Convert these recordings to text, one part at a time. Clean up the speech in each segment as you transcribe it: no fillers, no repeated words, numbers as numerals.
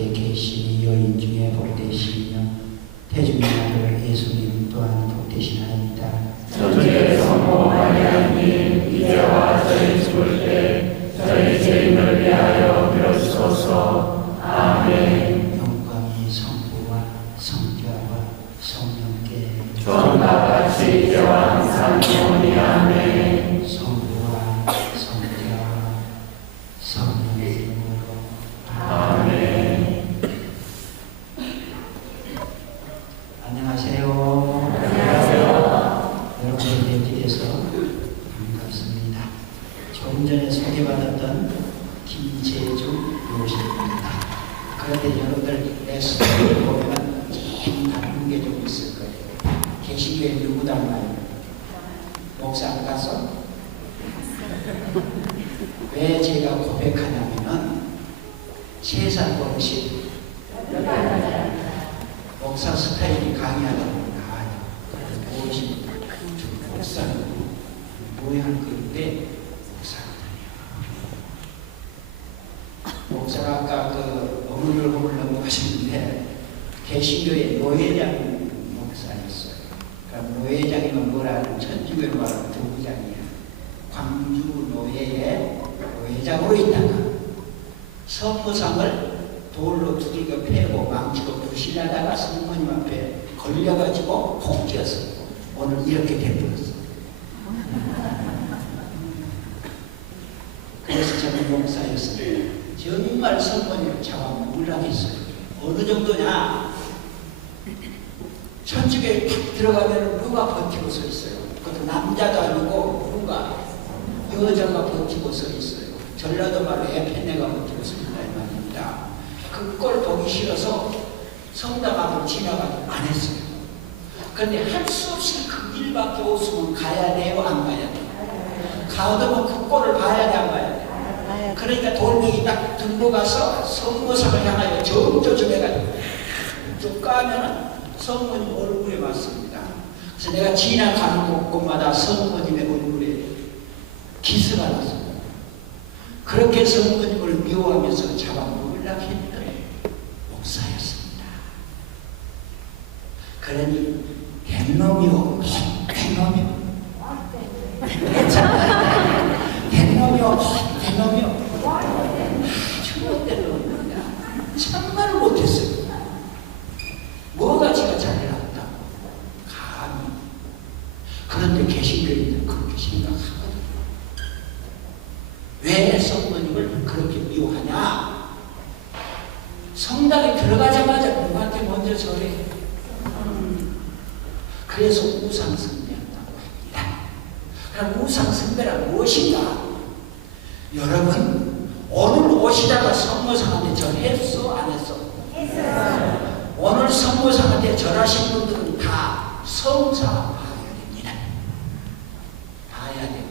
함께 계시니 여인 중에 복되시며 태중의 아들 예수님 또한 복되시나이다. 전주의 성모 마리아님 이제와 저희 죽을 때 저희 죄인을 위하여 빌어주소서. 아멘. 영광이 성부와 성자와 성령께 처음과 같이 이제와 항상 영원히 아멘. 성부와 성자와 성령의 이름으로 아멘. 안녕하세요. 안녕하세요. 여러분의 뵙게돼서 반갑습니다. 조금 전에 소개받았던 김재주 교수입니다. 그런데 여러분들 내 스토리를 보면 좀 다른 게 좀 있을 거예요. 개신교에 누구 닮아요? 목사 안 가서? 왜 제가 고백하냐면은 세상 버릇이 목사 스타일이 강의하다 보면 나아요. 무엇이 목사는 모양 그런데 목사거든요. 목사가 아까 그 어물을 넘어가셨는데 개신교의 노회장 목사였어요. 그럼 노회장이면 뭐라는 천주교로 말하면 부부장이에요. 광주 노회의 노회장으로 있다가 선무상을 돌로 두들겨 패고 망치로 부실하다가 성모님 앞에 걸려가지고 폭기였어요. 오늘 이렇게 돼버렸어. 그래서 저는 목사였어요. 정말 성모님을 잡아 놀라겠어요. 어느 정도냐? 천주교에 탁 들어가면 누가 버티고 서 있어요. 그것도 남자도 아니고 누가 여자가 버티고 서 있어요. 전라도 말로 에페네가 버티고 서 있다 이 말입니다. 그 꼴 보기 싫어서 성당 앞을 지나가지 안 했어요. 그런데 할 수 없이 그 길밖에 없으면 가야 돼요, 안 가야 돼요? 가더면 그 꼴을 봐야 돼, 안 봐야 돼? 그러니까 돌멩이 딱 들고 가서 성모상을 향하여 점점 해가지고 쭉 가면은 성모님 얼굴에 맞습니다. 그래서 내가 지나가는 곳마다 성모님의 얼굴에 기스가 났어요. 그렇게 성모님을 미워하면서 잡아먹으려고 했던 목사였습니다. 그러니 된 놈이요, 된 놈이요, 된 놈이요, 죽었대로 참말을 못했어요. 뭐가 제가 잘났다고 감히. 그런데 개신교인들은 그렇게 생각하거든요. 왜 성모님을 그렇게 미워하냐? 성당에 들어가자마자 누구한테 먼저 절해. 그래서 우상숭배한다고 합니다. 그럼 우상숭배란 무엇인가? 여러분 오늘 오시다가 성모상한테 절했어? 안 했어? 했어요. 오늘 성모상한테 절하신 분들은 다 성사 봐야 됩니다. 봐야 돼요.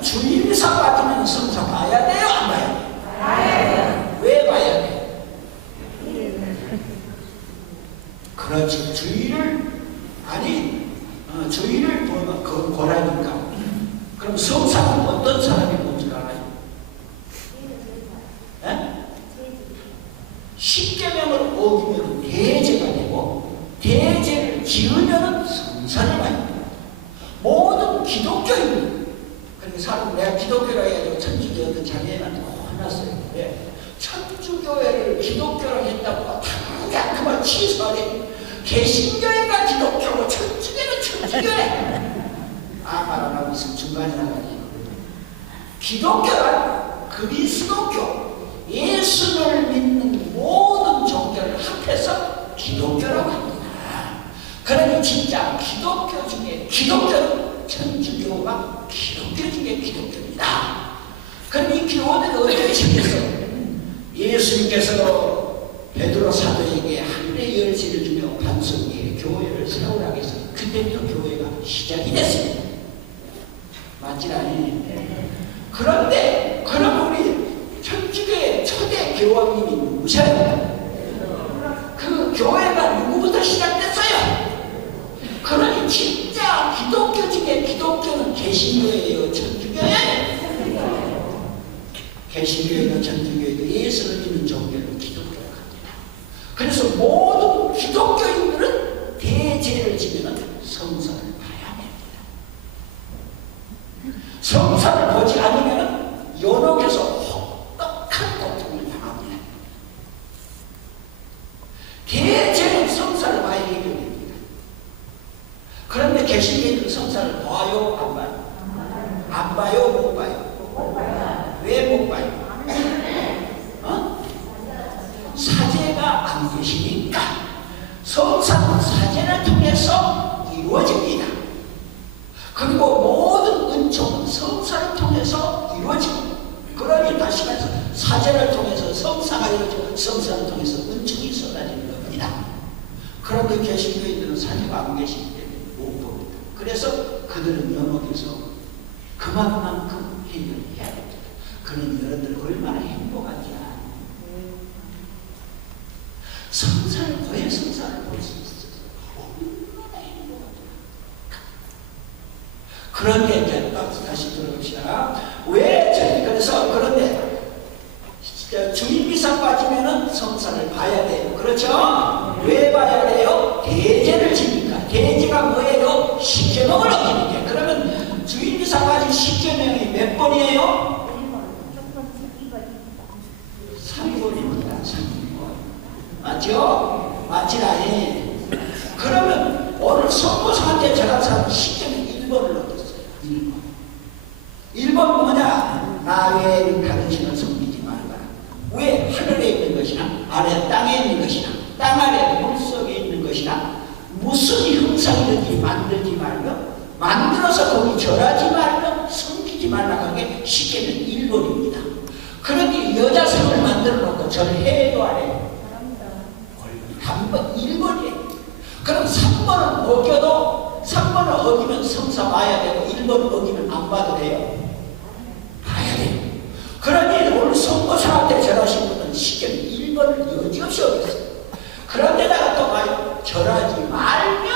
주임사 받으면 성사 봐야 돼요? 안 봐야 돼요? 봐야 돼요. 왜 봐야 돼요? 그렇지. 주의를 보면 그 고라니까. 그럼 성사는 어떤 사람이 뭔 줄 알아요? 네? 십계명을 어기면 대죄가 되고 대죄를 지으면 성사를 받습니다. 모든 기독교인 그러니까 사람 내가 기독교라 해가지고 천주교였던 자기애한테 혼났어요. 왜? 천주교회를 기독교라고 했다고 당장 그만 취소하래. 개신교회가 기독교고 천주교는 천주교회. 말 안 하고 있으면 중간에 나가지. 기독교란 그리스도교 예수를 믿는 모든 종교를 합해서 기독교라고 합니다. 그러니 진짜 기독교 중에 기독교는 천주교가 기독교 중에 기독교입니다. 그럼 이 교회는 어떻게 생겼어? 예수님께서 베드로 사도에게 하늘의 열쇠를 주며 반석위에 교회를 세우라고 해서 그때부터 교회가 시작이 됐습니다. 맞지 않니? 그런데 그럼 우리 천주교의 초대 교황님이 누구셔요? 그 교회가 누구부터 시작됐어요? 그러니 진짜 기독교 개신교회도 전통교회도 예수를 믿는 종교는 기독교라고 합니다. 그래서 모든 기독교인들은 대제를 지면 성사를 봐야 됩니다. 성사를 보지 않으면 연옥에서 혹독한 고통을 당합니다. 대제는 성사를 봐야 해결됩니다. 그런데 개신교인들은 성사를 봐요? 안 봐요? 안 봐요? 못 봐요? 왜 못 봐요? 사제가 안 계시니까. 성사는 사제를 통해서 이루어집니다. 그리고 모든 은총은 성사를 통해서 이루어집니다. 그러니 다시 말해서 사제를 통해서 성사가 이루어지고 성사를 통해서 은총이 쏟아지는 겁니다. 그런데 개신교인들은 사제가 안 계시기 때문에 못 봅니다. 그래서 그들은 연옥에서 그만큼 해결해야 됩니다. 그런 여러분들 얼마나 행복한지 아요. 성사를 보여 성사를 볼 수 있어서 얼마나 행복한지. 그런데 이제 다시 들어봅시다. 왜 저희 그래서 그런데 주일미사 빠지면은 성사를 봐야 돼요. 그렇죠? 왜 봐야 돼요? 대제를 지니까. 대제가 뭐예요? 십계명을 어기는 게. 그러면 주일미사 빠진 십계명이 몇 번이에요? 3번입니다. 3번. 맞죠? 맞지 않니? 그러면 오늘 성모상한테 전한 사람은 십계명 1번을 얻었어요. 1번. 1번 뭐냐? 나 외에는 다른 신을 섬기지 말아라. 왜? 하늘에 있는 것이나 아래 땅에 있는 것이나 땅 아래 물속에 있는 것이나 무슨 형상이든지 만들지 말며 만들어서 거기 절하지 말며 섬기지 말라고 한 게 십계명 1번입니다. 그러니 여자 상을 만들어 놓고 절해도 안 해요? 한번 1번이에요. 그럼 3번은 어겨도 3번을 어기면 성사 봐야 되고 1번 어기면 안 봐도 돼요? 봐야 돼요. 그러니 오늘 성모상한테 절하신 분은 십계명 1번을 여지없이 어겼어요. 그런데다가 또 봐요. 절하지 말면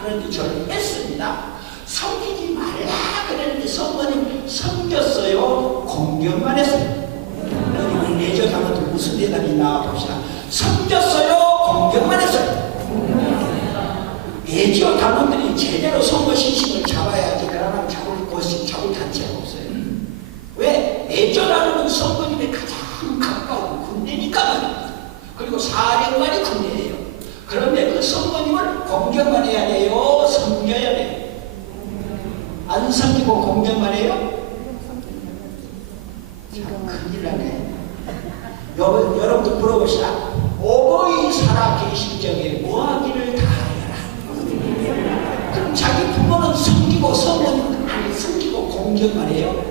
그런데 절을 했습니다. 섬기지 말라 그랬는데 성모님 섬겼어요? 공경만 했어요? 우리 내조 단어도 무슨 대답이 나와 봅시다. 섬겼어요? 공경만 했어요? 내조 단원들이 제대로 성모 신심을 잡아야지. 그러나 잡을 곳이 잡을 단체가 없어요. 왜? 내조 단원은 성모님의 가장 가까운 군대니까 말입니다. 그리고 사령관이 군대예요. 그런데 그 성모님을 공경만 해야 돼요? 섬겨야 돼요? 안 섬기고 공경만 해요? 참 큰일 나네. 여러분들 물어봅시다. 오고이 살아 계실 적에 뭐하기를 다하여라. 그럼 자기 부모는 섬기고 성모님은 안 섬기고 공경만 해요?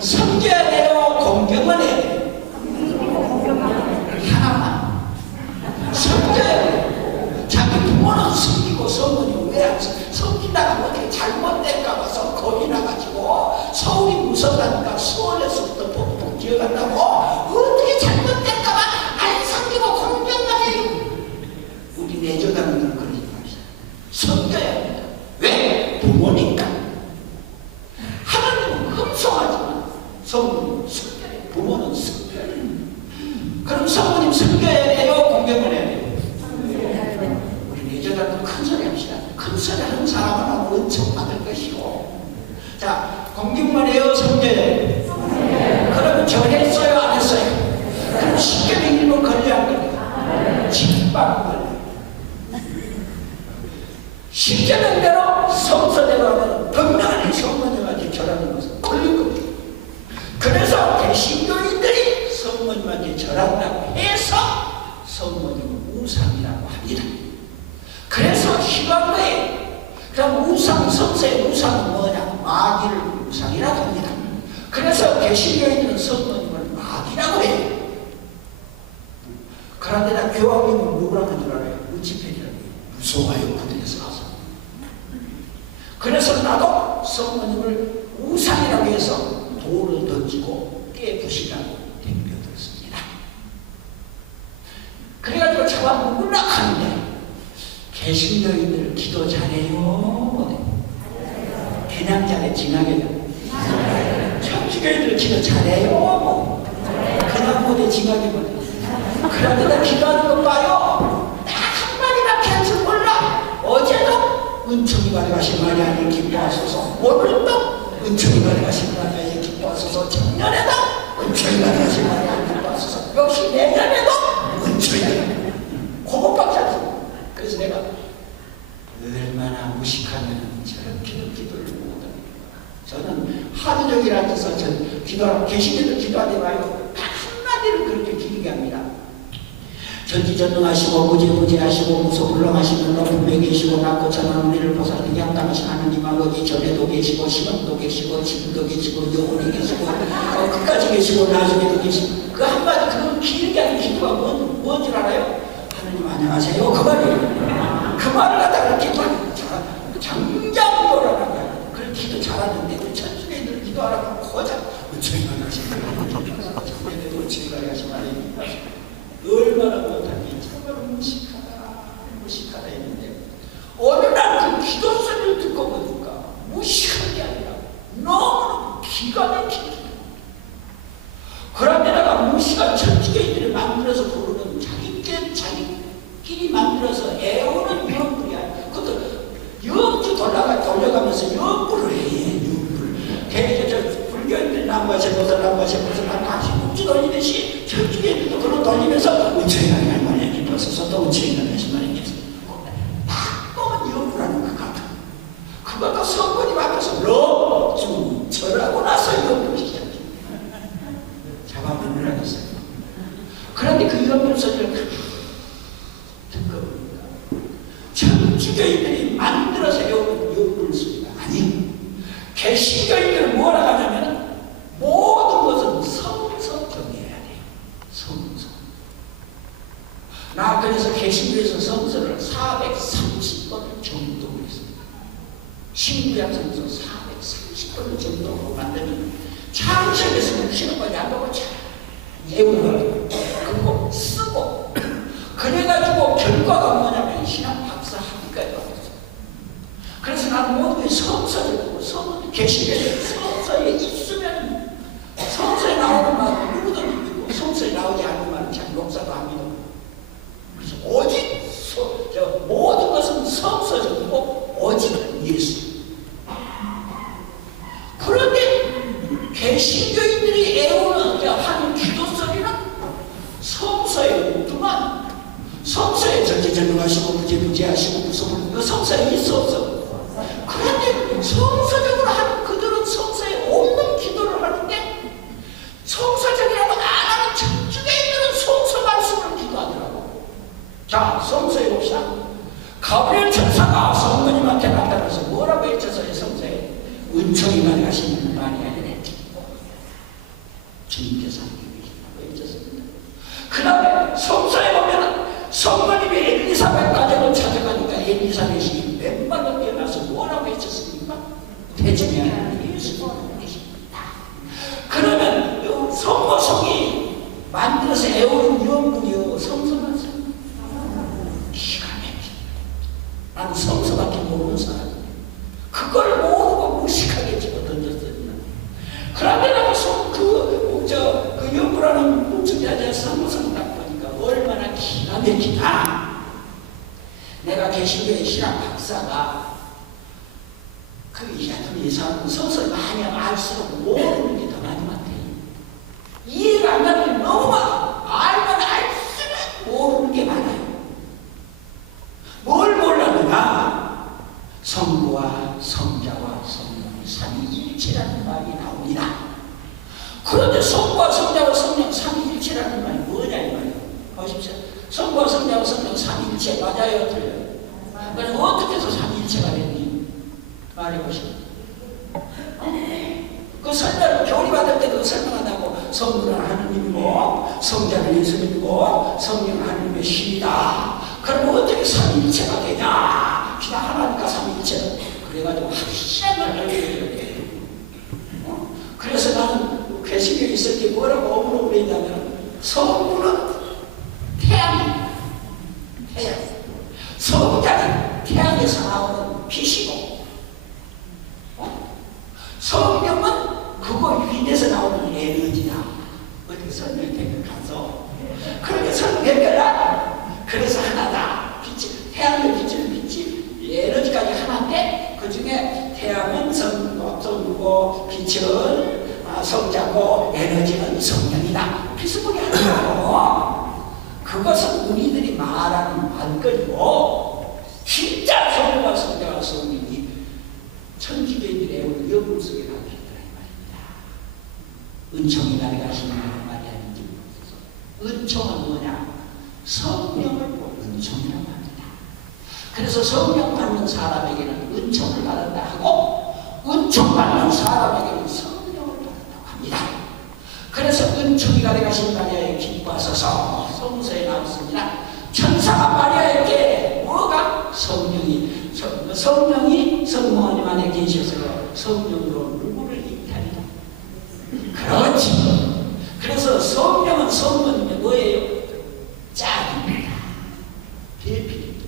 섬겨야 돼요? 공경만 해야 돼요? 하나만 섬겨야 돼요. 자기 부모는 섬기고 성모님은 왜 안 섬긴다가 어떻게 잘못될까 봐서 겁이 나가지고 서울이 무섭다니까 수원에서부터 복통 기어간다고 어떻게 잘못될까 봐 안 섬기고 공경만 해요. 우리 내조당들은 그러지 맙시다. 섬겨야 합니다. 왜? 부모니까. 하나님은 흠성하지만 성모님은 섬겨야 해요. 부모는 섬겨야 해요. 그럼 성모님 섬겨야 돼요? 공경을 해야 돼요? 우리 내조당들 큰 소리 합시다. 큰 소리 하는 사람은 은총 받을 것이고. 자, 공경만 해요? 섬겨야 돼요? 그러면 절했어요? 안 했어요? 그럼 십계명 1번 걸려 안 걸려? 집밥 걸려. 십계명대로 성서대로 하면 분명히 성모님한테 절하는 것은 걸린 겁니다. 그래서 개신교인들이 성모님한테 절한다고 해서 성모님은 우상이라고 합니다. 그래서 희망교회 그럼 우상 성서의 우상은 뭐냐? 마귀를 우상이라고 합니다. 그래서 개신교인들은 성모님을 마귀라고 해요. 그런데 나 교황님은 누구라고 하는 줄 알아요? 루치페리라고 해요. 무서워요. 그들에서 가서. 그래서 나도 성모님을 우상이라고 해서 돌을 던지고 깨부시라고 덤벼들었습니다. 그래가지고 저와 누구나 하는데 개신교인들 기도 잘해요? 그냥 잘해? 진하게? 천주 천주교인들 기도 잘해요? 뭐 그냥 못해 지각이면. 그런데 나 기도하는 거 봐요. 나 한마디밖에 할 줄 몰라. 어제도 은총이 가져가신 마리아를 기뻐하소서, 오늘도 은총이 가져가신 마리아를 기뻐하소서, 작년에도 은총이 가져가신 마리아를 기뻐하소서, 역시 내년에도 은총이 가져가신. 그것밖에 안 써. 그래서 내가 얼마나 무식하면 저렇게도 기도를 못합니까? 저는 하루 종일 앉아서 기도하고 계시는데도 기도하지 마요. 한마디를 그렇게 길게 합니다. 전지전능하시고 무죄무죄하시고 무소불능하시고 높은 데 계시고 낮고 천한 우리를 보살피게 합당하신 하느님 아버지, 전에도 계시고 시간도 계시고 지금도 계시고 영원히 계시고 끝까지 계시고 나중에도 계시고, 그 한마디 그걸 길게 하는 기도가 뭔 줄 알아요? 하느님 안녕하세요, 그 말이에요. 그 말을 갖다가 기도 장장도라는 거야. 그걸 기도 잘하는데 우리 천주교인들 기도하라고 고작 은총이 가져가신 말이에요. 작년에도 은총이 가져가신 말이에요. 얼마나 못하니 정말 무식하다 했는데, 어느 날 그 기도 소리를 듣고 보니까 무식한 게 아니라 너무 기가 막히게, 그런데 내가 무식한 천주교인들이 만들어서 부르는 자기끼리 만들어서 애우는 연불이 아니야. 그것도 연주 돌려가면서 연불을 해. 연불. 대개 불교인들 남과세보서 같이 돌리듯이 천주교인들도 그런 돌리면서 은총이 가져가신 마리아 기뻐하소서, 또 은총이 가져가신 마리아 기뻐하소서. 딱 보면 연불하는 것 같아. 그것도 성권이 앞에서 럭 절하고 나서 연불 시작해. 잡아먹는 하겠어요. 그런데 그 연불 소리를 듣고 보니까 천주교인들이 만들어서 연불 소리가 아니에요. 개신교인들은 뭐라 하냐면 모든 것은 성서 정해야 돼요. 성서. 나 그래서 개신교에서 성서를 430번 정독했습니다. 신구약 성서 430번을 정독하고 만드는 창세기에서 신학관이 안 보고 잘 외우고 그거 쓰고, 그래가지고 결과가 뭐냐면 신학 박사 학위까지 받았어요. 그래서 나는 모든 게 성서를 보고, 개신교에 성서에 있으면 성서에 나오는 말은 누구도 믿고, 성서에 나오지 않는 말은 참 목사도 안 믿어. 그래서 오직 모든 것은 성서적이고 오직 예수. 그런데 개신교인들이 애우는 하는 기도 소리는 성서에 없더만. 성서에 전지전능하시고 무죄무죄하시고 무소불능, 그 성서에 있어 없어? 그런데 성서적으로 하는 그들은 성서에 없는 기도를 하는데, 성서적이라고 안 하는 천주교인들은 성서 말씀을 기도하더라고. 자, 성서에 봅시다. 가브리엘 천사가 성모님한테 나타나서 뭐라고 했었어요? 성서에 은총이 가져가신 마리아를 듣고 주님께서 하고 했었습니다. 그 다음에 성서에 보면 성모님이 엘리사벳 가정을 찾아가니까 엘리사벳이 웬만하게 깨어나서 뭐라고 했었습니까? 태중의 하나님 예수님을 계십니다. 그러면 성모성이 만들어서 애우는 연분이요, 성서 말씀 기가 막힙니다. 나는 성서밖에 모르는 사람이에요. 그걸 모르고 무식하게 집어던졌어요. 그런데 내가 그 연부라는 공중자재 성모성 딱 보니까 얼마나 기가 막히다. 내가 개신교의 신학 박사가 이 사람은 성서를 많이 알수록 모르는 게 더 많이 많대요. 이해가 안 가는 게 너무 많아. 알면 알수록 모르는 게 많아요. 뭘 몰랐느냐? 성부와 성자와 성령이 삼위일체라는 말이 나옵니다. 그런데 성부와 성자와 성령 삼위일체라는 말이 뭐냐 이 말이에요. 보십시오. 성부와 성자와 성령 삼위일체 맞아요? 틀려요? 그럼 어떻게 해서 삼위일체가 됐니? 말해보시오. 그 설명을 교리받을 때 그 설명한다고 성부는 하느님이고 성자는 예수님이고 성령은 하느님의 신이다. 그럼 어떻게 삼위일체가 되냐? 그냥 하나니까 삼위일체는. 그래가지고 확실한 걸 알려줘야 돼요. 그래서 나는 개신교에 있을 때 뭐라고 어부로 그랬냐면 성부는 태양입니다. 태양. 성자는 태양에서 나오는 빛이고 성령은 그거 위에서 나오는 성자고 에너지는 성령이다. 비스무리 하고 그것은 우리들이 말하는 말거리고 진짜 성부와 성자와 성령이 천지개인들의 영혼 속에 가르쳤더라 이 말입니다. 은총이 가르치는 말이 아닌지 모르겠어. 은총은 뭐냐? 성령을 은총이라고 합니다. 그래서 성령 받는 사람에게는 은총을 받는다 하고 은총 받는 사람에게는 성령을 받는다고 합니다. 그래서 은총이 가르치신 마리아에 기뻐하소서 성서에 나왔습니다. 천사가 마리아에게 뭐가? 성령이 성모님 안에 계셔서 성령으로 누구를 잉타리라. 그렇지. 그래서 성령은 성모님의 뭐예요? 짝입니다. 배필입니다.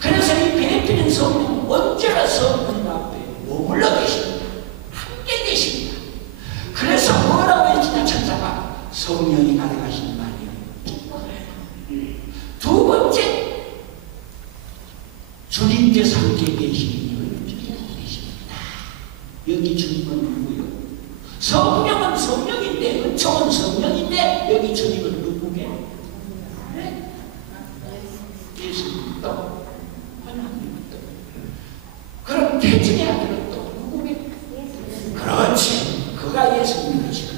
그래서 이 배필인 성령은 언제나 성모님 앞에 머물러 계십니다. 함께 계십니다. 그래서 뭐라고 했지냐 천사가 성령이 가득하신 말이에요. 두 번째 주님께서 함께 계시는 계십니다. 여기 주님은 누구요? 성령은 성령인데 은총은 성령인데 여기 주님은 누구게? 네? 예수님 또 하나님 또 그럼 태중의 아들은 또 누구게? 그렇지. 그가 예수님이시죠.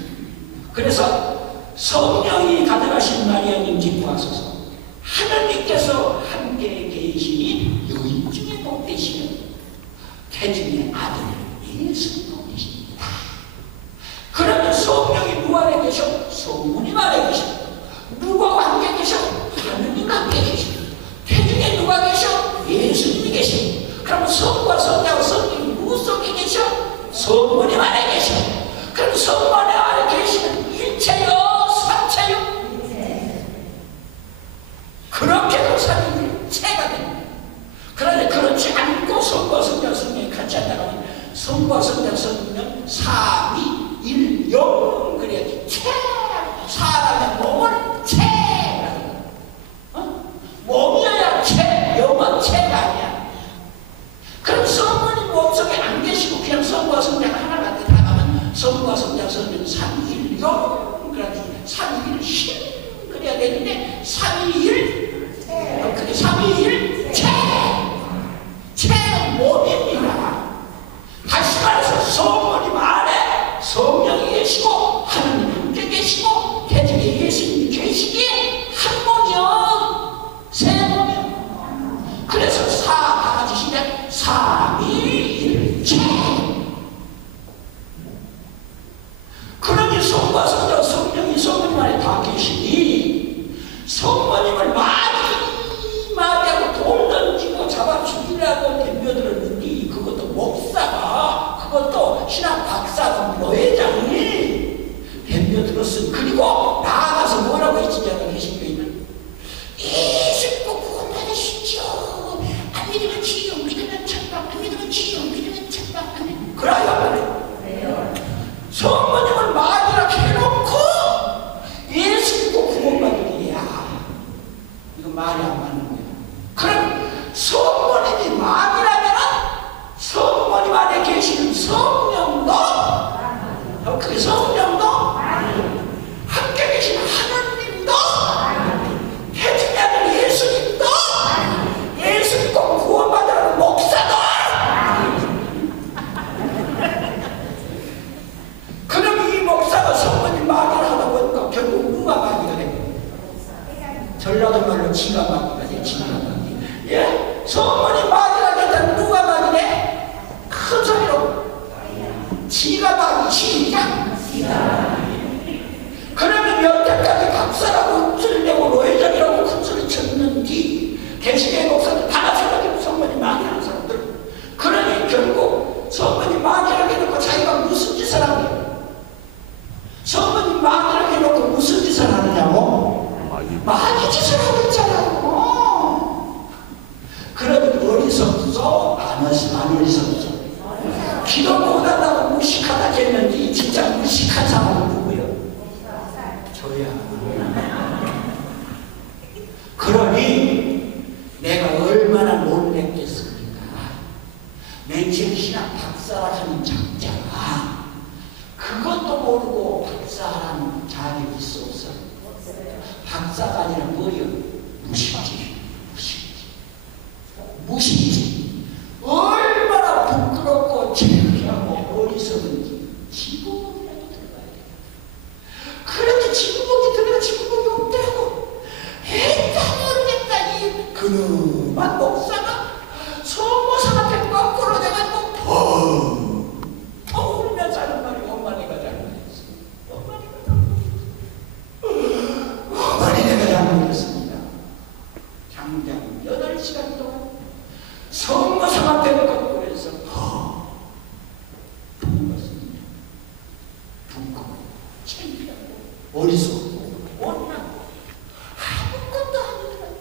그래서 성령이 가득하신 마리아님 기뻐하소서. 하나님께서 함께 계시니 여인 중에 복되시는 태중의 아들 예수님 복되십니다. 그러면 성령이 누구 안에 계셔? 성모님 안에 계셔. 누구와 함께 계셔? 하나님과 함께 계셔. 태중에 누가 계셔? 예수님이 계셔. 그럼 성과 성자와 성령이 누구 속에 계셔? 성모님 안에 계셔. 그럼 성모님 안에 계시는 일체요? 삼체요? 그렇게도 사람이 체가 됩니다. 그런데 그렇지 않고 성과 성자 성령이 같이 한다면 성과 성자 성령 삼위일영 그래야지. 체 사람의 몸은 체라고. 몸이어야 체, 영은 체가 아니야. 그럼 성모님 몸속에 안 계시고 그냥 성과 성자가 하나가 들어가면 성과 성자 성령 삼위일영 그래야지. 삼위일신 그래야 되는데 삼위일 그게 삼위일 체는 몸입니다. 다시 말해서 성모님 안에 성령이 계시고 하나님 함께 계시고 태중에 예수님이 계시기에 한 몸이요 세 몸이요. 그래서 다 같이 시작 삼위일체. 그러니 성과 성자 성령이 성모님 안에 다 계시니 성모님을 많이 하고 돌 던지고 잡아 죽이려고 덤벼들었는데 그것도 목사가 그것도 신학 박사가 노회장이 덤벼들었으니 그리고 나아가서 뭐라고 했지냐고 계시면 예수님도 구원받으시죠. 안 믿으면 지옥 믿으면 천국 안 믿으면 지옥 믿으면 천국 안 믿으면 그래요. 성모님을 많이라 해놓고 예수님도 구원받는 일이야. 이거 말이 안 맞는 거야. 그럼 성모님이 만이라면 성모님 안에 계시는 성령도 그게 성령도 함께 계시는 하나님도 태중의 아들 예수님도 예수님도 구원받으라는 목사도 그럼 이 목사가 성모님 만이라 하다 보니까 결국 누가 만이가 돼? 전라도 말로 지가 만이가 돼. 지가 만이. 예? 성모님 만이라겠다. 누가 만이네? 큰 소리로 지가 만이 시작. 그러면 여태까지 박사라고 틀려고 노예장이라고 큰 소리 쳤는지 개신의 목사들 다 마찬가지로 성모님 만이라는 사람들. 그러니 결국 성모님 만이라고 해놓고 자기가 무슨 짓을 하냐? 성모님 만이라고 해놓고 무슨 짓을 하느냐고? 많이 짓을 하고 있잖아요. 그러니 어리석소 안 어리석소. 기도 못한다고 무식하다 했는데 진짜 무식한 사람은 누구예요? 저야. 그러니 내가 얼마나 놀랬겠습니까? 맹신신학 박사라 하는 작자가 그 무식지, 얼마나 부끄럽고 창피하고 어리석은지 지구멍이라도 들어가야 돼요. 그런데 지구멍이 들어가 지구멍이 없더라고. 했다 모르겠다. 이 그놈한 목사가 성모상 앞에 거꾸로 돼가지고 펑 울면서 하는 말이 어머니가 잘못했어. 어머니가 잘못했습니다. 장장 8시간 동안 성모상 앞에 거꾸로 해서 부었습니다. 부끄럽고 창피하고 어리석고 원하고 아무것도 아니더라고요.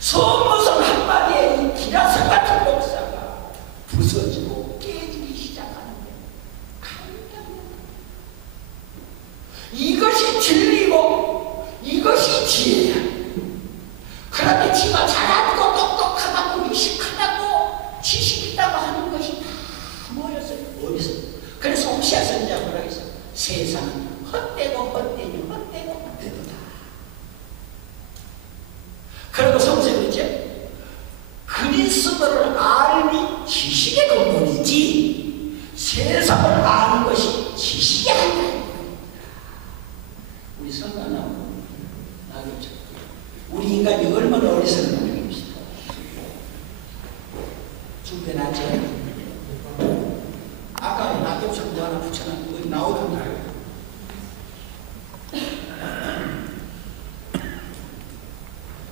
성모상 한마디에 이 기라성 같은 목사가 부서지고 깨지기 시작하는데 이것이 진리고 이것이 지혜야. 그런데 지가 잘하고 똑똑하다고 유식하다고 지식 있다고 하는 것이 다 뭐였어요? 어디서? 그래서 옥시아 선지자가 뭐라고 했어? 세상은 헛되고 헛되니 헛되고 헛되도다. 그리고 성경은 이제 그리스도를 알미 지식의 근본이지 세상을 아는 것이 지식이 아니야. 우리 성관하고 나겠죠. 우리 인간이 얼마나 어리석은지 봅시다. 준비나죠? 아까 낙엽성도 하나 붙여놨는데 거기 나오던가요?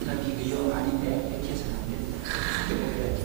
난 이거 영 아닌데 이렇게 해서는 안 되는데 크게 보여야지.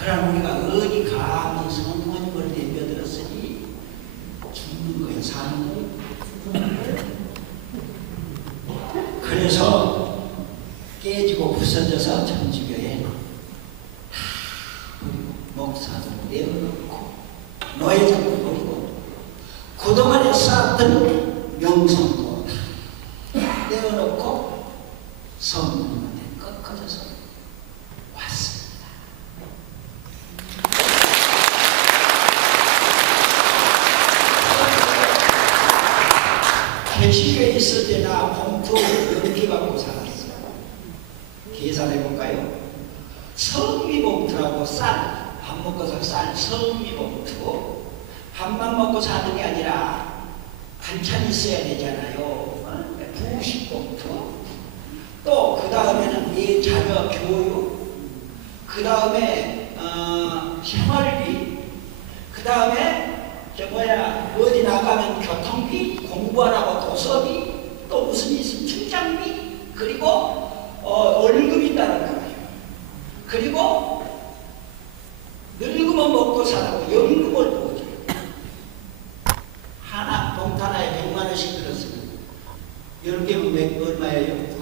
그러나 우리가 어디 감히 성모님을 내며들었으니 죽는 거예요, 사는 거예요. 그래서 깨지고 부서져서 천주교에 목사도 내어놓고 노예장도 버리고 그동안에 쌓았던 명성도 내어놓고 성모님한테 꺾어져서 왔습니다. 개시교에 있을 때나 봉투 10개 갖고 살았어요. 계산해볼까요? 성미봉투라고 쌀, 밥 먹고서 쌀 성미봉투. 밥만 먹고 사는 게 아니라 반찬 있어야 되잖아요. 부식봉투. 또 그 다음에는 내 자녀 교육, 그 다음에 생활비, 그 다음에 어디 나가면 교통비, 공부하라고 도서비, 또 무슨 있으면 출장비, 그리고 월급이 있다는 거예요. 그리고 늙으면 먹고 살라고 연금을 보죠. 하나 봉투 하나에 100만 원씩 들었으면 10개면 얼마예요?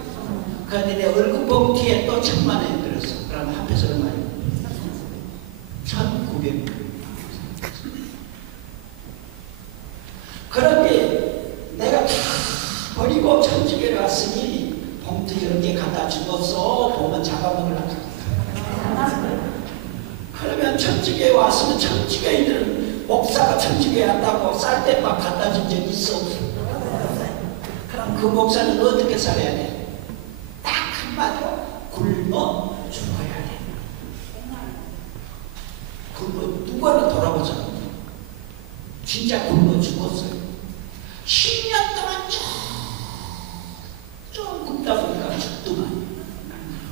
그런데 내 월급 봉투에 또 1000만 원이 들었어. 그럼 합해서 얼마예요? 1900만 원. 그런데 내가 다 버리고 천주교에 왔으니 봉투 10개 갖다 죽었어. 보면 잡아먹으려고. 그러면 천주교에 왔으면 천주교인들은 목사가 천주교에 왔다고 쌀대밥 갖다 준 적 있어 없어? 그럼 그 목사는 어떻게 살아야 돼? 딱 한마디로 굶어 죽어야 돼. 굶어 누구나 돌아보자. 진짜 굶어 죽었어요. 10년 동안 좀 굶다 보니까 죽더만.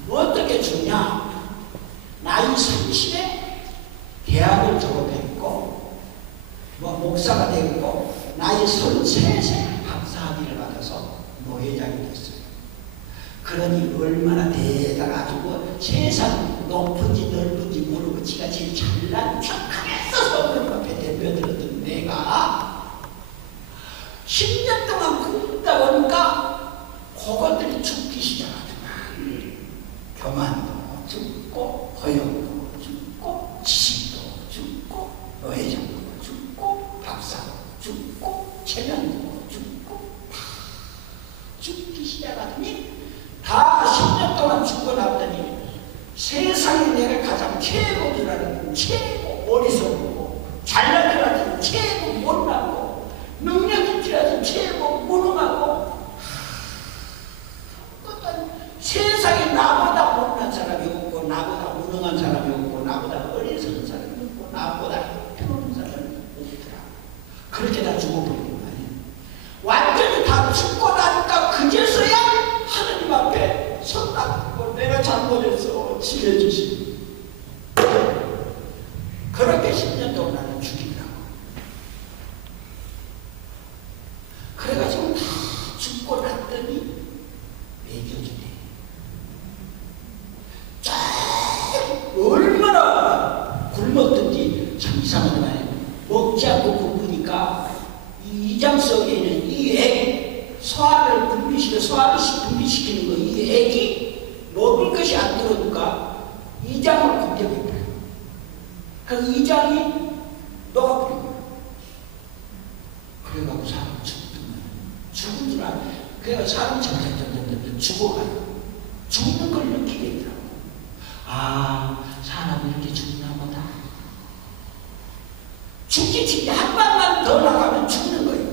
어떻게 죽냐? 나이 30에 대학을 졸업했고 목사가 되고 나이 33세 박사학위를 받아서 노회장이 됐어요. 그러니 얼마나 대단하고 세상 높은지 넓은지 모르고 지가 제일 잘난 척하면서 서울 앞에 대표 들었던 내가 10년 동안 굶다 보니까 그것들이 죽기 시작하더만. 교만도 죽고 허영도 죽고 지식도 죽고 노회장도 죽고 박사도 죽고 체면도 죽고 다 죽기 시작하더니 다 10년 동안 죽고 났더니 세상에 내가 가장 최고인 줄 알았는데 최고 어리석고 잘난 줄 알았더니 최고 못나고 능력인 줄 알았더니 최고 무능하고 세상에 나보다 못난 사람이 없고 나보다 무능한 사람이 없고 나보다 어리석은 사람이 없고 나보다 형편없는 사람이 없더라. 그렇게 다 죽어버린 거 아니에요. 완전히 다 죽고 나니까 그제서야 하느님 앞에 손 내가 잘못했어 지켜주시. 그렇게 10년 동안 나는 죽이더라고. 그래가지고 다 죽고 났더니 매겨주네. 얼마나 굶었든지 참 이상하더만. 먹지 않고 굶으니까 이 이장 속에 있는 이 액, 소화를 분비시키는 거, 이 액이 먹을 것이 안 들어오니까 이장을 공격해버려요. 그래서 이장이 녹아버린 거예요. 그래가지고 사람 죽더만. 죽은 줄 알아. 그래서 사람 점점 죽어가요. 죽는 걸 느끼게 되더라고. 아, 사람이 이렇게 죽나 보다. 죽기 한 발만 더 나가면 죽는 거예요.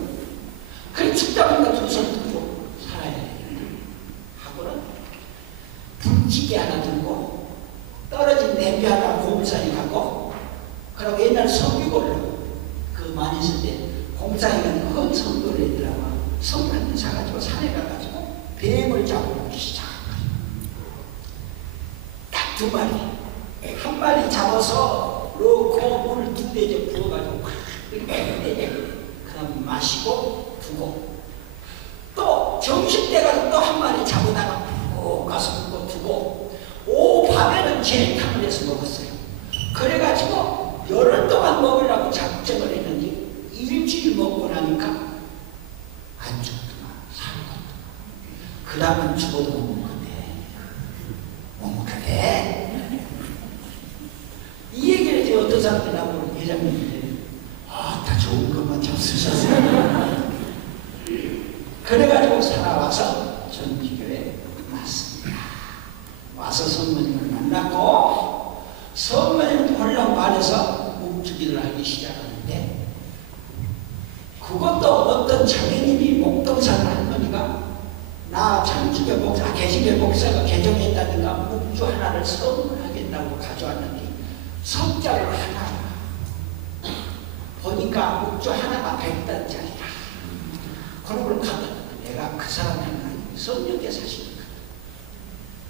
그래 죽다 보니까 두 손 들고 살아야 돼. 하고는 불지게 하나 들고 떨어진 냄비 하나 공사에 가고, 그리고 옛날 성유골로 그 많이 있을 때 공사에 가는 큰 성유골을 했더라고. 성유골을 사가지고 산에 가가지고 뱀을 잡아먹기 시작한 거예요. 딱 두 마리. 한 마리 잡아서 넣고 물 2대접 부어가지고 이렇게 그다음 마시고 두고, 또 점심때 가서 또 한 마리 잡아다가 푹 가서 두고, 오후 밤에는 제탕을 해서 먹었어요. 그래 나는 죽어도 못 먹겠네. 못 먹겠네. 이 얘기를 이제 어떤 사람들이 나보고 회장님인데, 다 좋은 것만 잡수셨어요. 그래가지고 살아와서 전기교회에 왔습니다. 와서 성모님을 만났고, 성모님 홀랑 반해서 묵주기를 하기 시작하는데, 그것도 어떤 장애님이 목동산 할머니가 나 창주교 목사, 개신교 목사가 개종했다든가 묵주 하나를 선물하겠다고 가져왔는데 석자를 하나 보니까 묵주 하나가 100단짜리라. 그런 걸 갖다 내가 그 사람한테 성령께 사시니까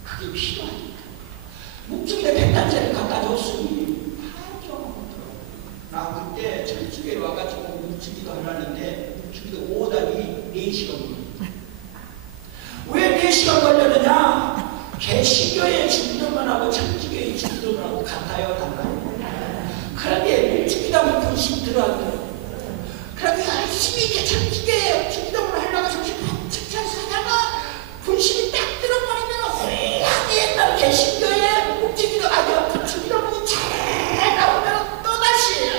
그게 필요하니까 묵주기에 100단짜리 갖다 줬으니 하죠. 나 그때 철쭉에 와가지고 묵주기도 하려는데 묵주기도 5단이 4시간 걸렸어. 왜 4시간 걸렸느냐? 개신교의 중도만 하고 철쭉교의 중도만 하고 같아요, 달라요. 그런데 묵주기도 하면 분심 들어가더라고요. 그래서 열심히 이렇게 철쭉교의 중도만 하려고 정신 바짝 차리다가 분심이 딱 들어버리면 옛날 개신교의 묵주기도 아니야. 묵주기도 보고 잘 나오면 또다시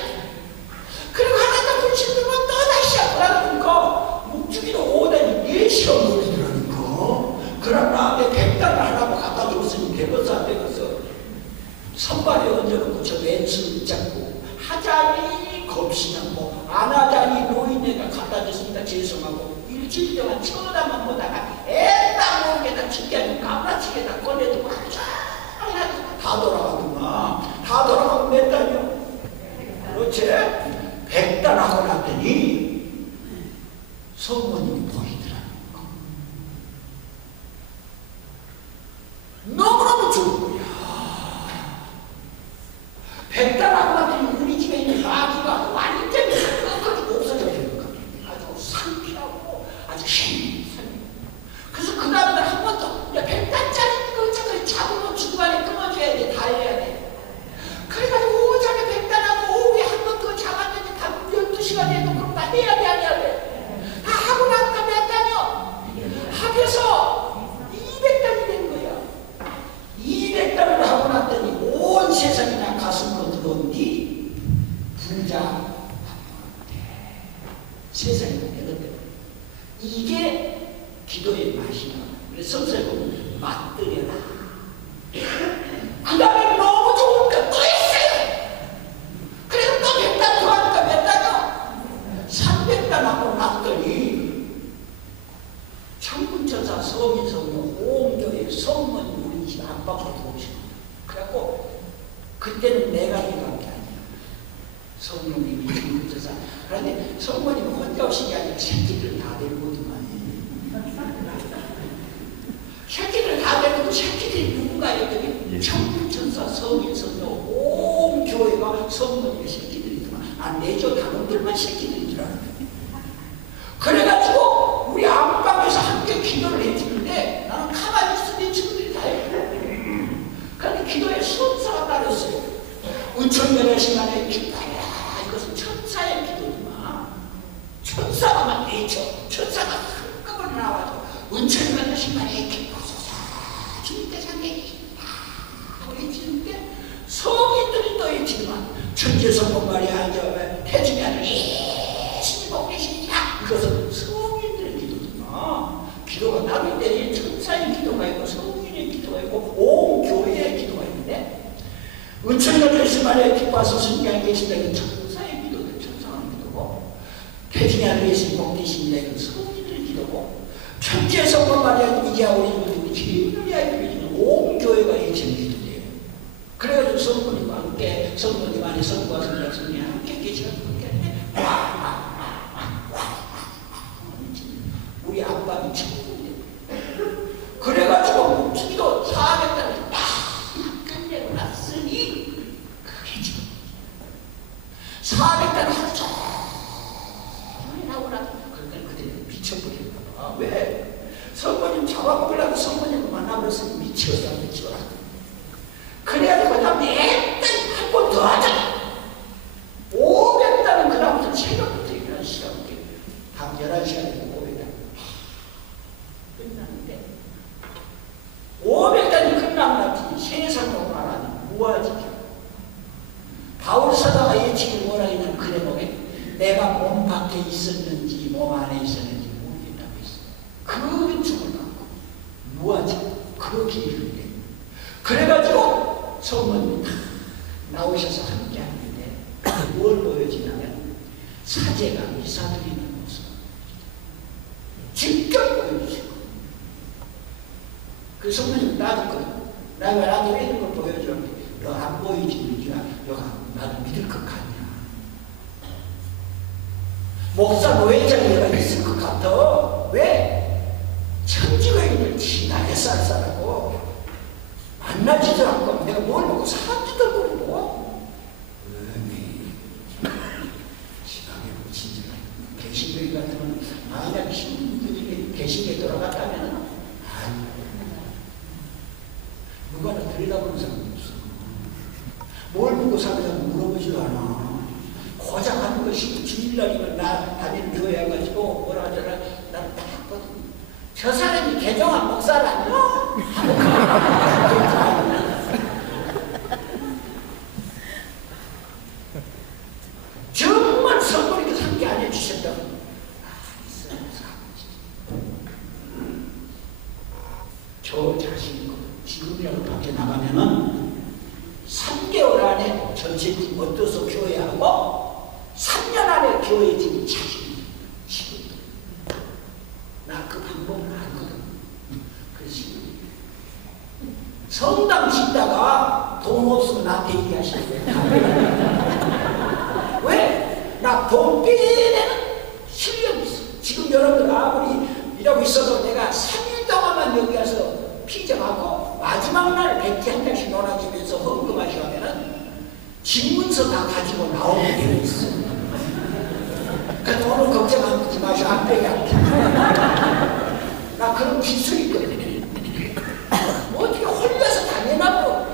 그리고 하나 더 분심 들면 또다시 하더라니까 묵주기도 5단이 4시간 걸리더라니까. 그러나 내 100단을 하라고 갖다 줬으니 되겠어 안 되겠어. 선발에 얹어놓고 저 왼손 잡고 하자니 겁시나고 안 하자니 노인네가 갖다 줬으니까 죄송하고 일주일 동안 쳐다만 보다가 애딱 모르게다 죽게 까마치게다 꺼내두고 다 돌아가구나. 다 돌아가고 몇 단이요? 그렇지? 100단 하고 났더니 성모님이 보이더라는 거. 너무너무 좋은 거야. 100단 하고 났더니 우리 집에 있는 마귀가 완전히 끄끄 없어져 버린 거야. 아주 상쾌하고 아주 신선해. 그래서 그 다음날 한 번 더 100단짜리 그걸 잡으면 중간에 끊어줘야 돼. 다 해야 돼. 그래가지고 오전에 100단하고 오후에 한 번 더 잡았는데 다 12시간 해도 그럼 다 해야 돼, 안 해야 돼? 다 하고 나니까 몇 단이요? 합해서 200단이 된 거야. 200단을 하고 났더니 온 세상이 나 가슴으로 들어온 뒤 부자 세상에 내던데 이게 기도의 맛이야. 그래서 성서에 보면 맛들여라. 그 다음에 너무 좋으니까 또 했어요. 그래서 또 100단 더 하니까 몇 단이요? 300단 하고 났더니 천군천사 서민성령 오음교회 성모님 우리 집 안팎으로 들어오시고 그래갖고 그때는 내가 이거밖에 아니야. 성령님이 천군천사. 그런데 성모님은 혼자 오신 게 아니라 새끼들 다 데리고 오더만. 새끼들 다 데리고 새끼들이 누군가 했더니 천군천사 서민성령 오음교회가 성모님의 새끼들이더만. 아, 내조 단원들만 새끼들인 줄 알았는데. 그래가지고 우리 안방에서 함께 기도를 해주는데 나는 가만히 있으니 친구들이 다 했고 그런데 기도에 순서가 따랐어요. 은총면의 시간에 기도하라. 이것은 천사의 기도지만 천사가 내죠. 천사가 한꺼번에 나와서 은총면의 시간에 기도하소서 주님께서 계십니다 하고 해주는데 성인들이 또 해주지만 천재성공 말이야 이제 태중의 아들 예수님 보고 계십니다. 이것은 성인들의 기도구나. 기도가 나눌 천사의 기도가 있고 성인의 기도가 있고 온 교회의 기도가 있는데 은총이가 되신 말에 기뻐하서 승리하게 계신다. 이건 천사의 기도들 천사의 기도고 태중의 아들 예수님 보고 계십니다. 이건 성인들의 기도고 천지의 성공 말이야 이제야 우리 기도를 해주는 온 교회가 예수님 기도돼요. 그래가지고 성모님과 함께 성모님 안에 성부와 성자 성령이 함께 계시는 우리 아빠는 천국인데 그래가지고 묵주기도 400단을 딱 끝내고 났으니 그게 지금 400단 하루 종일 하고 나서 그러니까 그때는 미쳐버린 거야. 왜? 성모님 잡아먹으려고 성모님을 만나버렸으니 미치겠어 안 미치겠어. 그래가지고 그 다음에 한 번 더 하자. 500단은 그다음부터 새벽부터 일어나는 시간부터 밤 11시간에 500단 끝났는데 모아지죠. 바울 사도가 예측이 뭐라 했냐면 그래 보게 내가 몸 밖에 있었는지 몸 안에 있었는지 모르겠다고 했어요. 그 죽을 받고 모아지고 그 길을 내. 그래가지고 성모님이 다 나오셔서 함께 하는데 뭘 보여주냐면 사제가 미사드리는 모습 직접 보여주시고 그 성모님 놔뒀거든. 나한테 왜 이런 걸 보여줘? 너 안 보이지? 네가 너가 나를 믿을 것 같냐? 목사 노예장애가 있을 것 같아. 왜? 천지교인을 지나게 쌀쌀하고 만나지도 않고 내가 뭘 먹고 사람들도 모르고 시간에 진짜 개신교인 같으면 만약 신분들이 개신교에 돌아갔다면 누가나 들여다보는 사람이 없어. 뭘 보고 사느냐고 물어보지도 않아. 고작 하는 것이 주일날이면 나 다니는 교회 와가지고 뭐라 하더라 나를 딱 봤거든. 저 사람이 개종한 목사를 아니야? 정말 성도님께서 함께 안 해주셨다고. 저 자신이 지금이라도 밖에 나가면은 3개월 안에 전체팀 어떠서 교회하고 3년 안에 교회팀이 자신이 지금 나 그 방법을 알거든. 그래서 성당 짓다가 돈 없으면 나한테 얘기하시는 거야. 왜? 나 돈 빼내는 실력이 있어. 지금 여러분들 아무리 일하고 있어도 내가 3일 동안만 여기 와서 피정하고 마지막 날 100개 한 장씩 놀아주면서 헌금하시 하면은 집문서 다 가지고 나오게 되어 있어. 그래서 오늘 걱정하지 마시고 안 빼게 할게. 나 그런 기술이 있거든. 뭐 어떻게 홀려서 다니나고.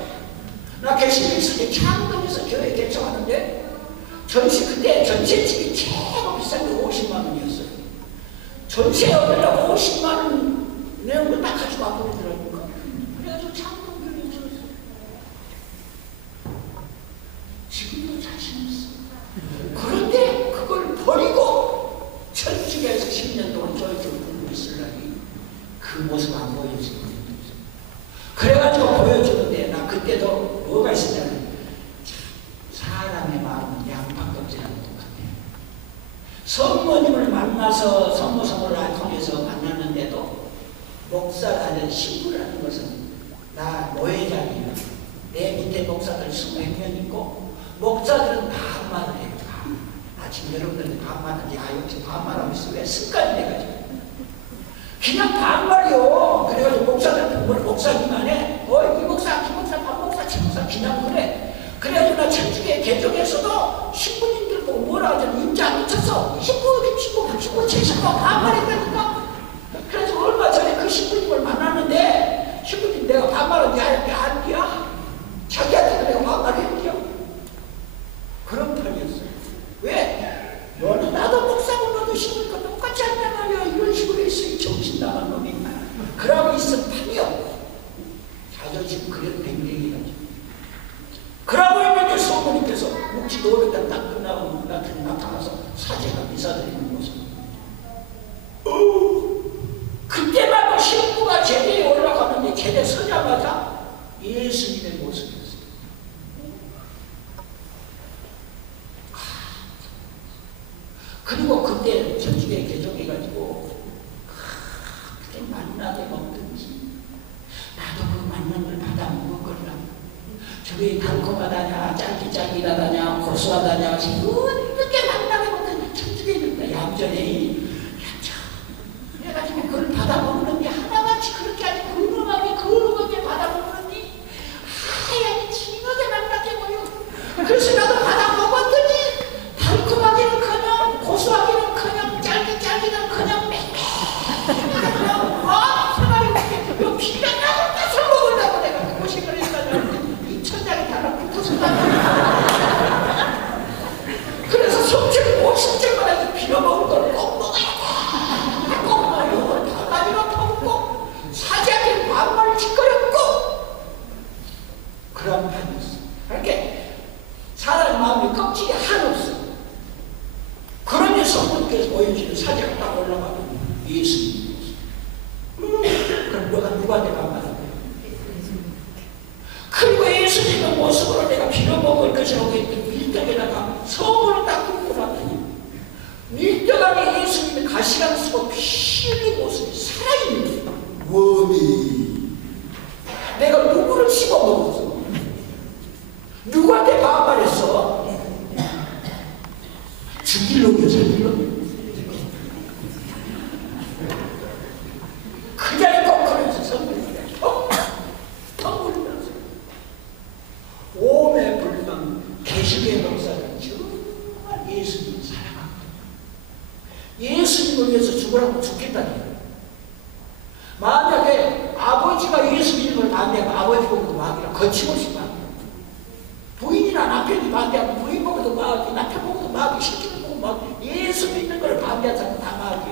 나 개신교 있을 때 창동에서 교회 개척하는데 그때 전세집이 최고 비싼 게 50만 원이었어요. 전세 얻으려고 50만 원 내용을 딱 가지고 와버리더라고요. 그래가지고 창동교회에 있었어. 지금도 자신 없어. 그런데 그걸 버리고 천주교에서 10년 동안 저렇게 불고 있으려니 그 모습 안 보여지고 그래가지고 보여주는데 나 그때도 뭐가 있었냐면 사람의 마음은 양파껍질하고 똑같아요. 성모님을 만나서 성모성을 통해서 만났는데도 목사라는 신부라는 것은 나 노예장이야. 내 밑에 목사들 20명 있고 목사들은 반말을 해요. 지금 여러분들한테 반말하는지 역시 반말하고 있어. 왜? 습관이 돼가지고 그냥 반말이요. 그래가지고 목사들한테 뭘 목사님만 해. 이 목사, 김 목사, 박 목사, 치 목사 그냥 그래. 그래가지고 나 천주교 개종에서도 신부님들 보고 뭐라 하잖아. 임자 안 붙였어. 신부 70번 반말했다니까. 그래서 얼마 전에 그 신부님을 만났는데 신부님 내가 반말한 게 아니야. 자기한테도 내가 반말했지요. 그런 편이었어요. 왜? 너는 나도 목사고 너도 신부니까 똑같이 한단 말이야. 이런 식으로 했어. 이 정신 나간 놈이. 그러고 있은 판이요. 자존심 그래도 뱅뱅이가지고. 그러고 있는데 성모님께서 묵지 500단 딱 끝나고 나한테 나타나서 사제가 미사드리는 모습. 그때만 신부가 제대에 올라가는데 제대 서자마자 예수님의 모습이었어요. 그리고 그때 천주교에 개종해가지고 그때 만나게 먹든지 나도 그 만남을 받아 먹었거리라. 저게 달콤하다냐 짤기짤기하다냐 고소하다냐 어떻게 만나게 먹든지 천주교에 얌전히 그래가지고 그걸 받아 먹는 게 하나같이 그렇게 아주 근엄하게 거룩하게 받아 먹는니 하얀 징하게 만나게 보여. 그래서 나도 받아 먹었더니 달콤하기는커녕 고소하기는커녕 짤기짤기는커녕 그냥 생활이 피가 나고 뺏어 먹으려고 내가 그것이 그러니까 이 천장에 달라붙어서 그래서 성질 50절마다 빌어먹을 걸 꼭 먹어야 돼. 꼭 먹어요. 다 가지고 퍼먹고 사지한테 반말을 짓거렸고 그런 판이었어. 그렇게 사람 마음이 껍질이 한없어. 그러니 성령께서 보여주는 사제가 딱 올라가면 예수님. 그럼 너가 누구한테 반말한 거야? 그리고 예수님의 모습으로 내가 빌어먹을 것이라고 했던 밀떡에다가 성을 딱 굽고 났더니 밀떡 안에 예수님의 가시랑 쓰고 피 흘린 모습이 살아있는 거야. 뭐니? 내가 누구를 씹어먹었어? 누구한테 반말했어? 죽일놈이야, 죽일놈. 그 자리에 거꾸로서 선물이야. 텅물면서 오매 불망 계시의 역사는 정말 예수님을 사랑합니다. 예수님을 위해서 죽으라고 죽겠다니. 만약에 아버지가 예수님을 반대하고 아버지 보고도 막이라 거침없이 막 부인이나 남편이 반대하고 부인 보고도 막이 남편 보고도 막이 시키는 보고 막 예수 믿는 걸 반대하자고 다 막이.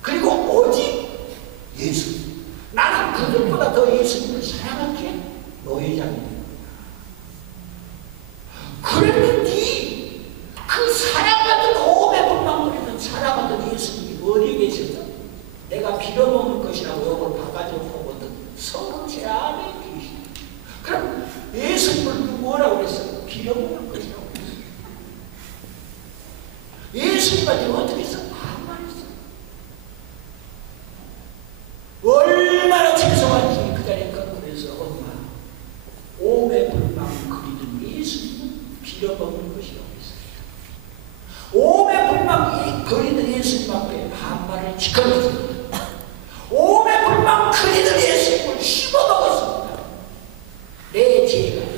그리고 오직 예수. 나는 그들보다 더 예수님을 사랑할게. 노예장입니다. 그랬는데 그 사랑하던 오매불망거리는 사랑하던 예수님이 어디에 계셔서 내가 빌어먹을 것이라고 욕을 바가지로 보거든. 성은 제 안에 계시다. 그럼 예수님을 뭐라고 그랬어? 빌어먹을 것이라고 그랬어. 예수님한테 어떻게 했어? 아무 말 했어. 얼마나 죄송한지 그 자리에 거꾸로서 엄마 오매불망 그리는 예수님은 빌어먹을 것이라고 했습니다. 오매불망 그리는 예수님 앞에 반말을 지켜냈습니다. 오매불망 그리는 예수님을 씹어먹었습니다. 내 죄가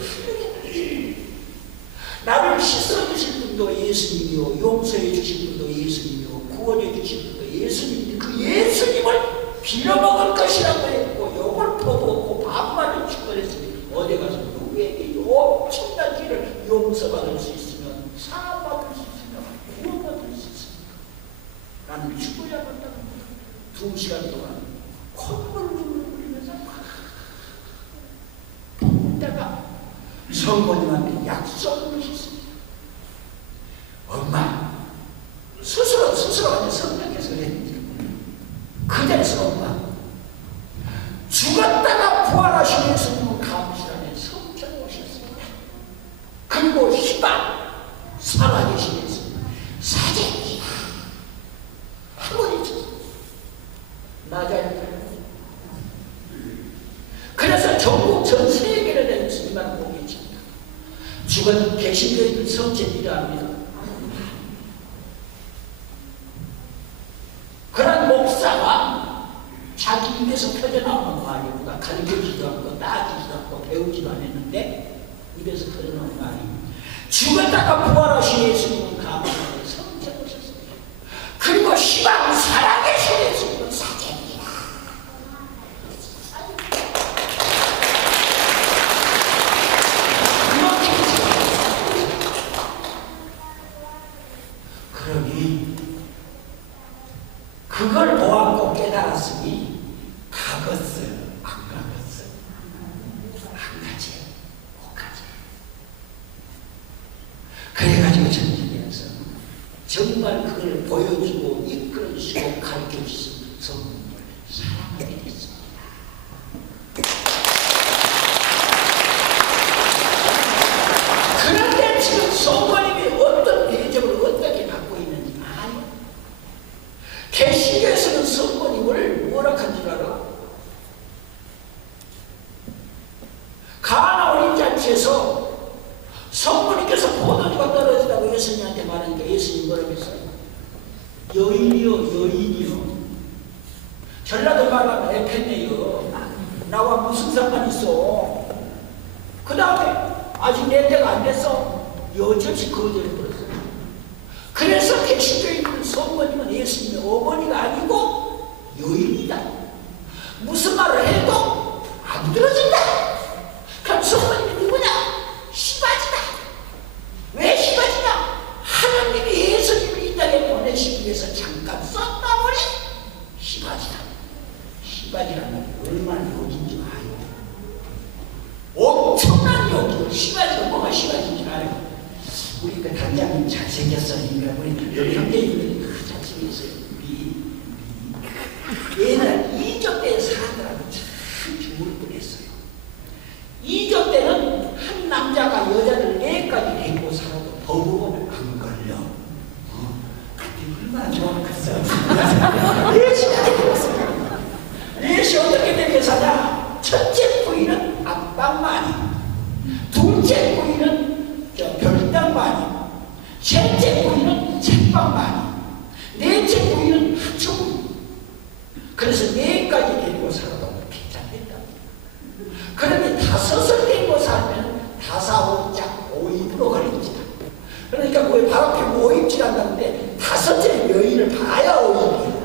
나를 씻어주실 분도 예수님이요, 용서해 주실 분도 예수님이요, 구원해 주실 분도 예수님인데 그 예수님을 빌어먹을 것이라고 했고 욕을 퍼붓고 반말을 축원했으니 어디 가서 누구에게 엄청난 길을 용서받을 수 있으면 사랑받을 수 있으면 구원받을 수 있습니까? 나는 죽어야 한다는 거야. 2시간 동안 콧물 흘리면서 막 성모님한테 약속을 했습니다. 엄마 스스로 성령께서 그랬는지 그 자리에서 엄마 죽었다가 부활하신 예수님은 감시란에 성전에 오셨습니다. 그리고 희망 살아계신 예수님 사제입니다. 한번 있었습니다. 나자리에 그래서 전국 전 세계를 낸 예수님만 보고 계십니다. 죽은 개신교인들 성전이라 합니다. 그런 목사가 자기 입에서 터져나오는 말이 누가 가르쳐주지도 않고 따지지도 않고 배우지도 않았는데 입에서 터져나오는 말이 죽었다가 부활하신 예수님은 감사하게 성전에 오셨습니다. 그리고 희망 살아계신 예수님은 사제입니다. 그러니 그걸 보았고 깨달았으니 가겠어? 안 가겠어? 안 가지? 못 가지? 그래가지고 전쟁에서 정말 그걸 보여주고 이끌어주시고 가르쳐주신 성령을 사랑하게 됐습니다. 그런데 지금 성모님이 어떤 대접을 어떻게 받고 있는지 아요? 개신교에서는 성모님을 뭐라 한 줄 알아? 가나 어린잔치에서 성모님께서 포도주가 떨어지다고 예수님한테 말하니까 예수님 뭐라고 했어요? 여인이요, 여인이요. 전라도 말하면 에펜네요. 나와 무슨 상관 있어? 그 다음에 아직 내 때가 안 됐어. 여전히 거절해버렸어요. 그래서 개신교인들 성모님은 예수님의 어머니가 아니고 여인이다. 무슨 말을 해도 안 들어준다. 그럼 성모님이 누구냐? 시바지다. 왜 시바지냐? 하나님이 예수님을 이 땅에 보내시기 위해서 잠깐 썼다 보니 시바지다. 시바지라는 말이 얼마나 욕인지 아요. 엄청난 욕이요. 그래서 우리 여기 형제님들이 자칭이 있어요. 얘는 이조 때 사느라고 참 죽을 뻔했어요. 이조 때는 한 남자가 여자를 4까지 데리고 살아도 법으로 안 걸려. 그때 얼마나 좋았겠어요. 4시까지 데렸어요. 4시 어떻게 되게 사냐? 첫째 부인은 안방만이, 둘째 부인은 별당만이, 셋째 부인은 책방만이, 넷째 부인은 하초문. 그래서 4까지 데리고 살아도 괜찮겠다. 그런데 5을 데리고 살면 5, 5짝 5입으로 걸립니다. 그러니까 거기 바로 앞에 5입질 한다는데 5째 여인을 봐야 5입이에요.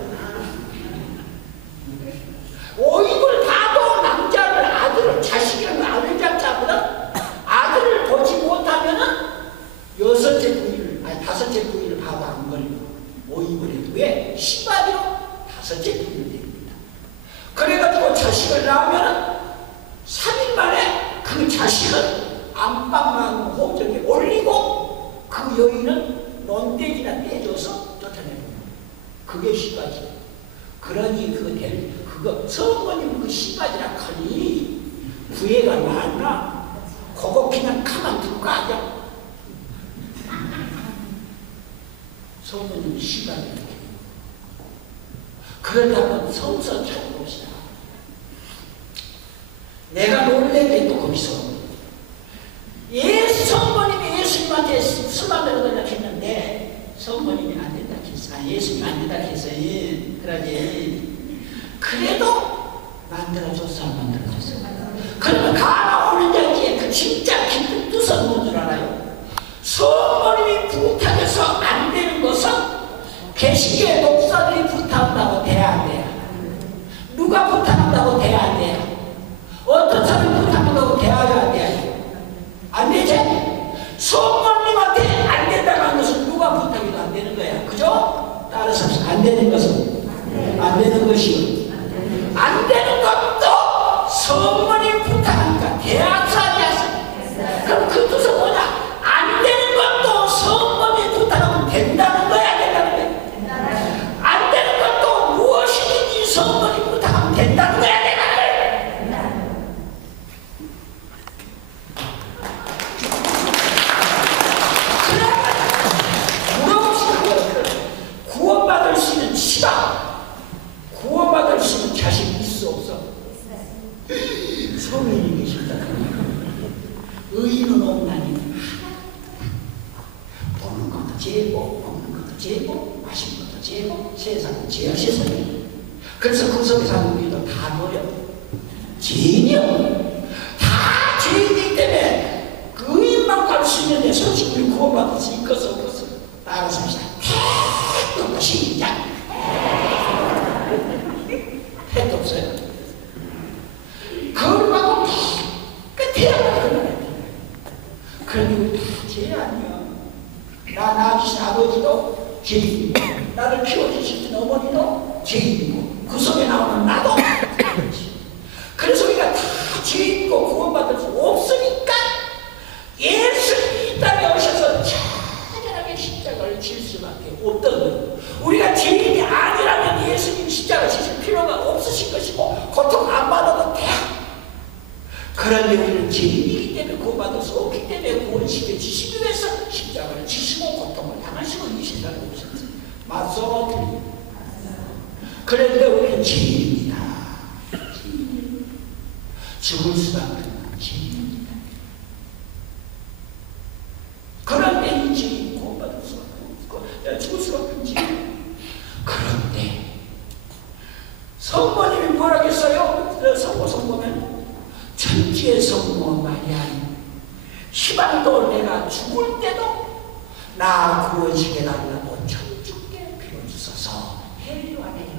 5입을 봐도 남자를, 아들을, 자식이라는 아들 잡자거든. 아들을 보지 못하면은 6째 부인을, 아니 5째 부인을 봐도 안 걸리고 5입을 해도 왜? 시바리로 5째 부인을 됩니다. 그래가지고 자식을 낳으면은 3일 만에 그 자식은 안방만 호적에 올리고 그 여인은 논대기나 떼줘서 쫓아내는 그게 시바지. 그러니 그거 성모님 그 시바지나 커니 구애가 많나? 그거 그냥 가만두고 가자. 성모님 시바지나 그러다 한번 성서 찾아봅시다. 내가 놀란 게 또 거기서 성모님이 예수님한테 술 만들어 했는데 성모님이 안 된다 했어. 예수님이 안 된다 했어. 그러지. 그래도 만들어줬어, 안 만들어줬어. 그러면 가나 오는 자기에 그 진짜 깊은 뜻은 뭔 줄 알아요? 성모님이 부탁해서 안 되는 것은 개신교의 목사들이 부탁한다고 돼야 안 돼요. 누가 부탁한다고 돼야 안 돼요. 어떤 사람이 부탁한다고 돼야 안 돼요. 안 되지? 성모님한테 안 된다고 하는 것은 누가 부탁해도 안 되는 거야. 그죠? 따라서 안 되는 것은 안 되는 것이 안 되는 것도 성모님 부탁하니까 대학사이야. 그럼 그 뜻은 뭐냐? 안 되는 것도 성모님 부탁하면 된다는 거야, 안 된다는 거야? 안 되는 것도 무엇이든지 성모님 부탁하면 된다는 거야, 된다는 거야? 구원받을 수 있는 시방, 구원받을 수 있는 자식이 있어 없어? 성인이 계신다. 의인은 없나니 보는 것도 죄고 먹는 것도 죄고 마시는 것도 죄고 세상은 죄와 세상이. 그래서 그 속에 사는 우리도 다 노려. 죄인이요. 다 죄인이기 때문에 그 의인만 갈 수 있는데 솔직히 우리 구원받을 수 있겠어 없겠어? 따라서 합시다. 택도 시작. 택도 없어요. 거룩하고 깨끗해야만 그러네. 그러니 우리 다 죄 아니야. 나 낳아주신 아버지도 죄인이고 나를 키워주신 어머니도 죄인이고 그 속에 나오는 나도 그래서 우리가 다 죄인이고 구원받을 수 없으니까 예수님이 이 땅에 오셔서 처절하게 십자가를 질 수밖에 없던 거예요. 우리가 죄인이 아니라면 예수님 십자가 지실 필요가 없으신 것이고 고통 안 받아도 돼. 그런데 우리는 죄인이기 때문에 구원받을 수 없기 때문에 구원시켜 주시기 위해서 십자가를 지시고 고통을 당하시고 이 세상에 오셨어요. 맞소? 그런데 우리는 죄인입니다. 죽을 수밖에 없는 죄인입니다. 그런데 이 죄인 구원받을 수밖에 없고 죽을 수밖에 없는 죄인. 그런데 성모님이 뭐라고 했어요? 성모 보면 천지의 성모 마리아는 시방도 내가 죽을 때도 나 구원시켜 달라고 천주께 빌어주소서 해요하네요.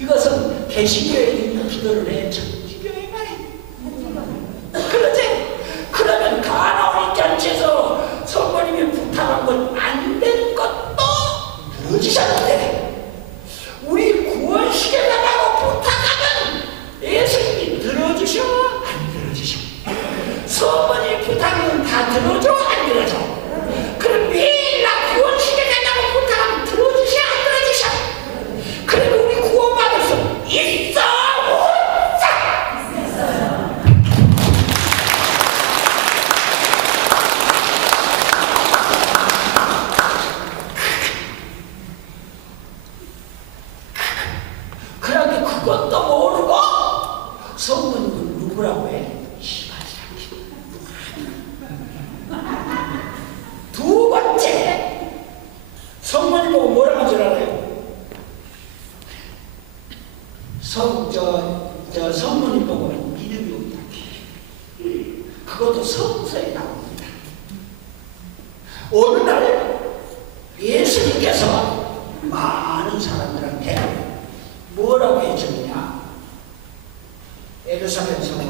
이것은 개신교에 있는 기도를 해 천주교의 말이에요. 그러지? 그러면 가나오니 잔치에서 성모님이 부탁한 건 안 되는 것도 늘어지셨는데 우리 구원시켜달라고 부탁하면 예수님이 들어주셔? 안 들어주셔? 성모님 부탁은 다 들어줘? 안 들어줘? 그럼 매일 어느 날 예수님께서 많은 사람들한테 뭐라고 해주느냐? 예루살렘 성을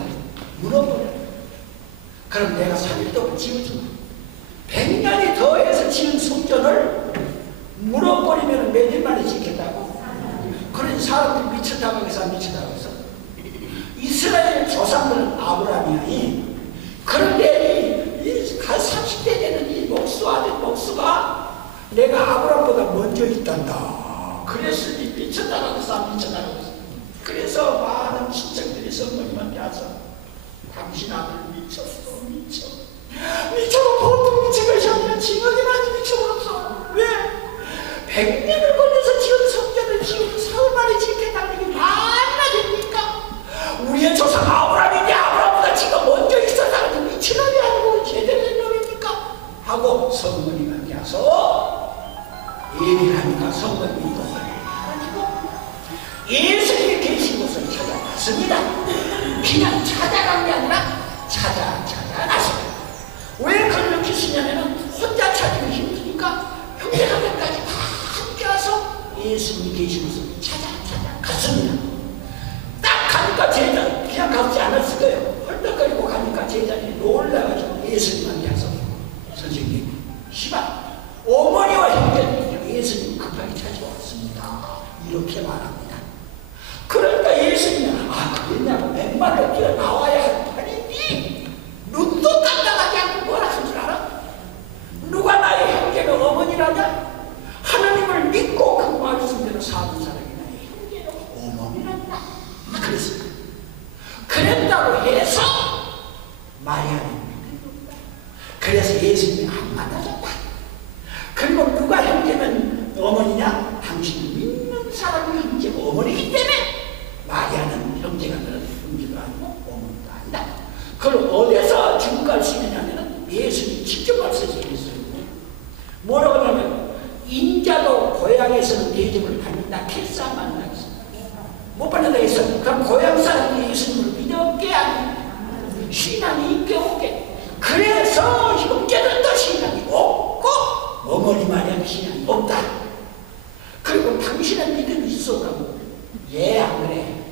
물어보려. 그럼 내가 3일 동안 지어주마. 100년이 더해서 지은 성전을 물어버리면 몇 일 만에 짓겠다고? 그런 사람들이 미쳤다고 해서 미쳤다고 해서 이스라엘 조상들은 아브라함이 그런데 이 30대 되는 이 목수 아들 목수가 내가 아브라함보다 먼저 있단다. 그랬으니 미쳤다고 해서 미쳤다고 해서 그래서 많은 친척들이 성모님한테 와서 당신 아들 미쳤어 미쳐도 보통 미친 것이 아니라 징역이 많이 미쳐버렸어. 왜? 100년을 걸려서 지은 성전을 지우고 사흘 만에 짓겠다는 게 말이나 됩니까? 우리의 조상 아브라함인데 아브라함보다 지가 먼저 있었다는 게 미친 놈이 아니고 제대로 된 놈입니까? 하고 성모님한테 와서 얘기를 하니까 성모님이 또 가지고 예수님이 계신 곳을 찾아갔습니다. 그냥 찾아간 게 아니라 찾아갔습니다. 왜 그걸 느끼시냐면 혼자 찾기는 힘드니까 형제자매까지 다 함께 와서 예수님이 계신 곳을 찾아갔습니다. 딱 가니까 제자 그냥 가지 않았을 거예요. 헐떡거리고 가니까 제자들이 놀라가지고 예수님한테 와서 선생님 시방 어머니와 형제는 예수님 급하게 찾아왔습니다. 이렇게 말합니다. 그러니까 예수님은 그랬냐고 맨발로 뛰어나와야 할 판이니 눈도 깜짝하지 않고 뭐라 할 줄 알아? 누가 나의 형제가 어머니라냐? 하나님을 믿고 그 말씀대로 사는 사람이 나의 형제가 어머니란다. 그랬습니다. 그랬다고 해서 마리아는 믿는다. 그래서 예수님이 안 만나줬다. 그리고 누가 형제면 어머니냐? 당신이 믿는 사람이 형제고 어머니이기 때문에 마리아는 형제가 그런 형제도 아니고 어머니도 아니다. 그걸 어디서 증거할 수 있느냐면 예수님이 직접 말씀하셨어요. 뭐라고 하냐면 인자도 고향에서는 대접을 받는다. 캐사 만나겠습니다. 못 받는다 해서 그럼 고향 사람들이 예수님을 믿었게 아니 신앙이 있게 없게. 그래서 형제들도 신앙이 없고 어머니 마리아도 신앙이 없다. 그리고 당신은 믿음이 있었다고. 안 그래.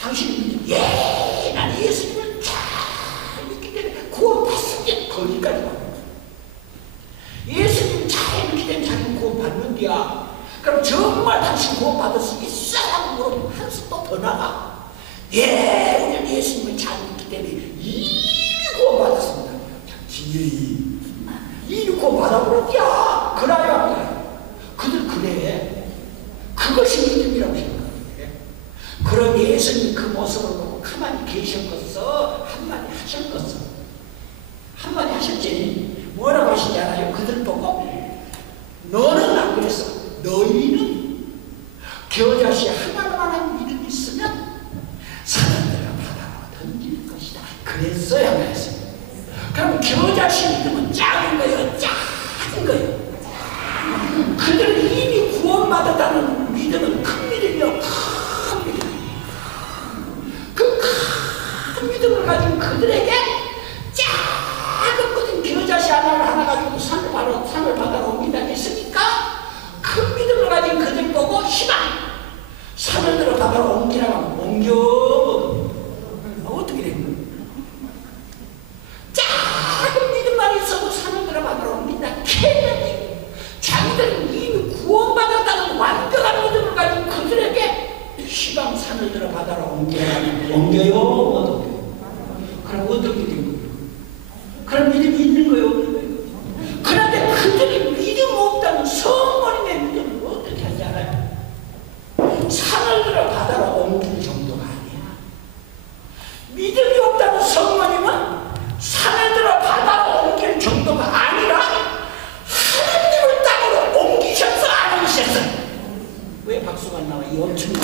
당신은 믿음. 난 예수님을 잘 믿기 때문에 구원받습니다. 거기까지 와. 예수님 잘 믿기 때문에 자기는 구원받는디야. 그럼 정말 당신 구원받을 수 있어? 하고 물으면 한 수 또 더 나가. 우리는 예수님을 잘 믿기 때문에 이미 구원받았습니다. 지혜이 이미 구원받아버렸디야. 그래야 그들 그래. 그것이 믿음이라고 생각해. 그런 예수님 그 모습을 보고 가만히 계셨겠어? 한마디 하셨겠어? 한마디 하셨지? 뭐라고 하시지 않아요? 그들 보고 너는 안 그랬어. 너희는 겨자씨 하나만한 믿음이 있으면 사람들을 바다로 던질 것이다. 그랬어야 말했어요. 그럼 겨자씨 믿음은 작은 거예요? 작은 거예요? 그들은 이미 구원받았다는 믿음은 큰 믿음이요. 큰 믿음. 그 큰 믿음을 가진 그들에게 작은 것은 겨자씨 하나 가지고 산을 바다로 옮긴다 했으니까 큰 믿음을 가진 그들 보고 희망 산을 들어 바다로 옮기라고 하면 옮겨. 어떻게 된 거야? 작은 믿음만 있어도 산을 들어 바다로 옮긴다 했는데 자기들은 이미 구원받았다는 완벽한 믿음을 가진 그들에게 시방 산을 들어 바다로 옮겨요? 어떻게? 그럼 어떻게 된 거예요? 그럼 믿음이 있는 거예요? 없는 거예요? 그런데 그들이 믿음 없다는 성모님의 믿음을 어떻게 하지 알아요? 산을 들어 바다로 옮길 정도가 아니야. 믿음이 없다는 성모님은 산을 들어 바다로 옮길 정도가 아니라 하나님을 땅으로 옮기셔서 안 옮기셨어요. 왜 박수가 나와? 이 엄청난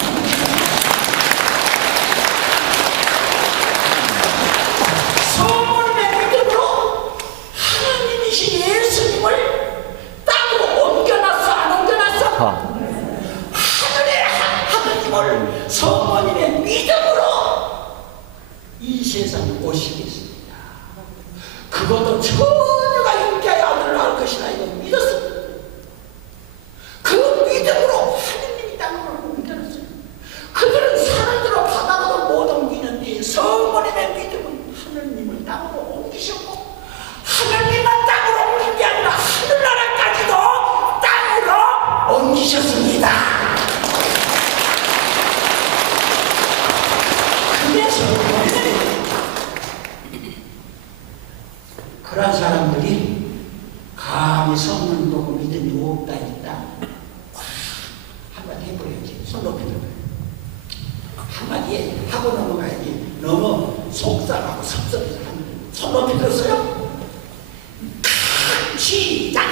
성모님의 믿음으로 하나님이신 예수님을 땅으로 옮겨놨어? 안 옮겨놨어? 하늘의 하나님을 성모님의 믿음으로 이 세상에 오시겠습니다. 그것도 처녀가 인자의 아들을 낳을 것이라 그런 사람들이 감히 성문 보고 믿음이 없다 있다 한마디 해버려야지. 손 높이 들어요. 한마디 하고 넘어가야지. 너무 속상하고 섭섭해서 손 높이 들었어요? 시작!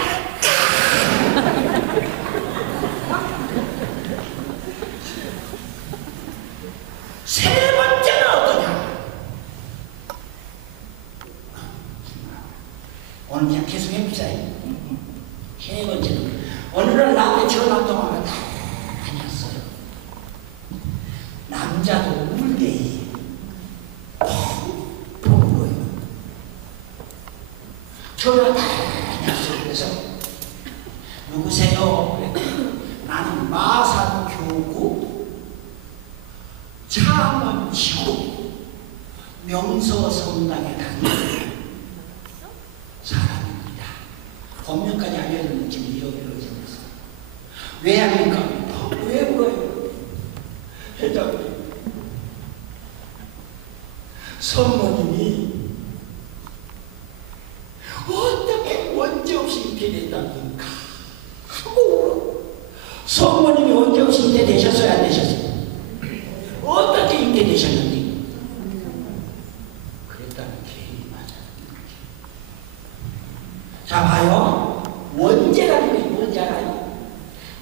세 번째는 어떠냐? 오늘 그냥 계속 해보자. 세 번째는 어느 날 나한테 전화통화가 다 다녔어요. 남자도 울게 펑펑 울어요. 전화 다 다녔어요. 그래서 누구세요? 나는 마산교구 창원지구 명서성당에 다니는 사람입니다. 본명까지 알려줬는데 지금 여기로 오셨어요. 왜 합니까? 왜 울어요? 회장님, 성모님이 어떻게 원죄 없이 이렇게 됐답니까? 하고 울어. 성모님이 원죄 없이 이렇게 되셨어요? 안 되셨어요? 어떻게 이렇게 되셨는데? 그랬다는 개인이 맞아요. 자, 봐요. 원죄라는 게 뭔지 알아요?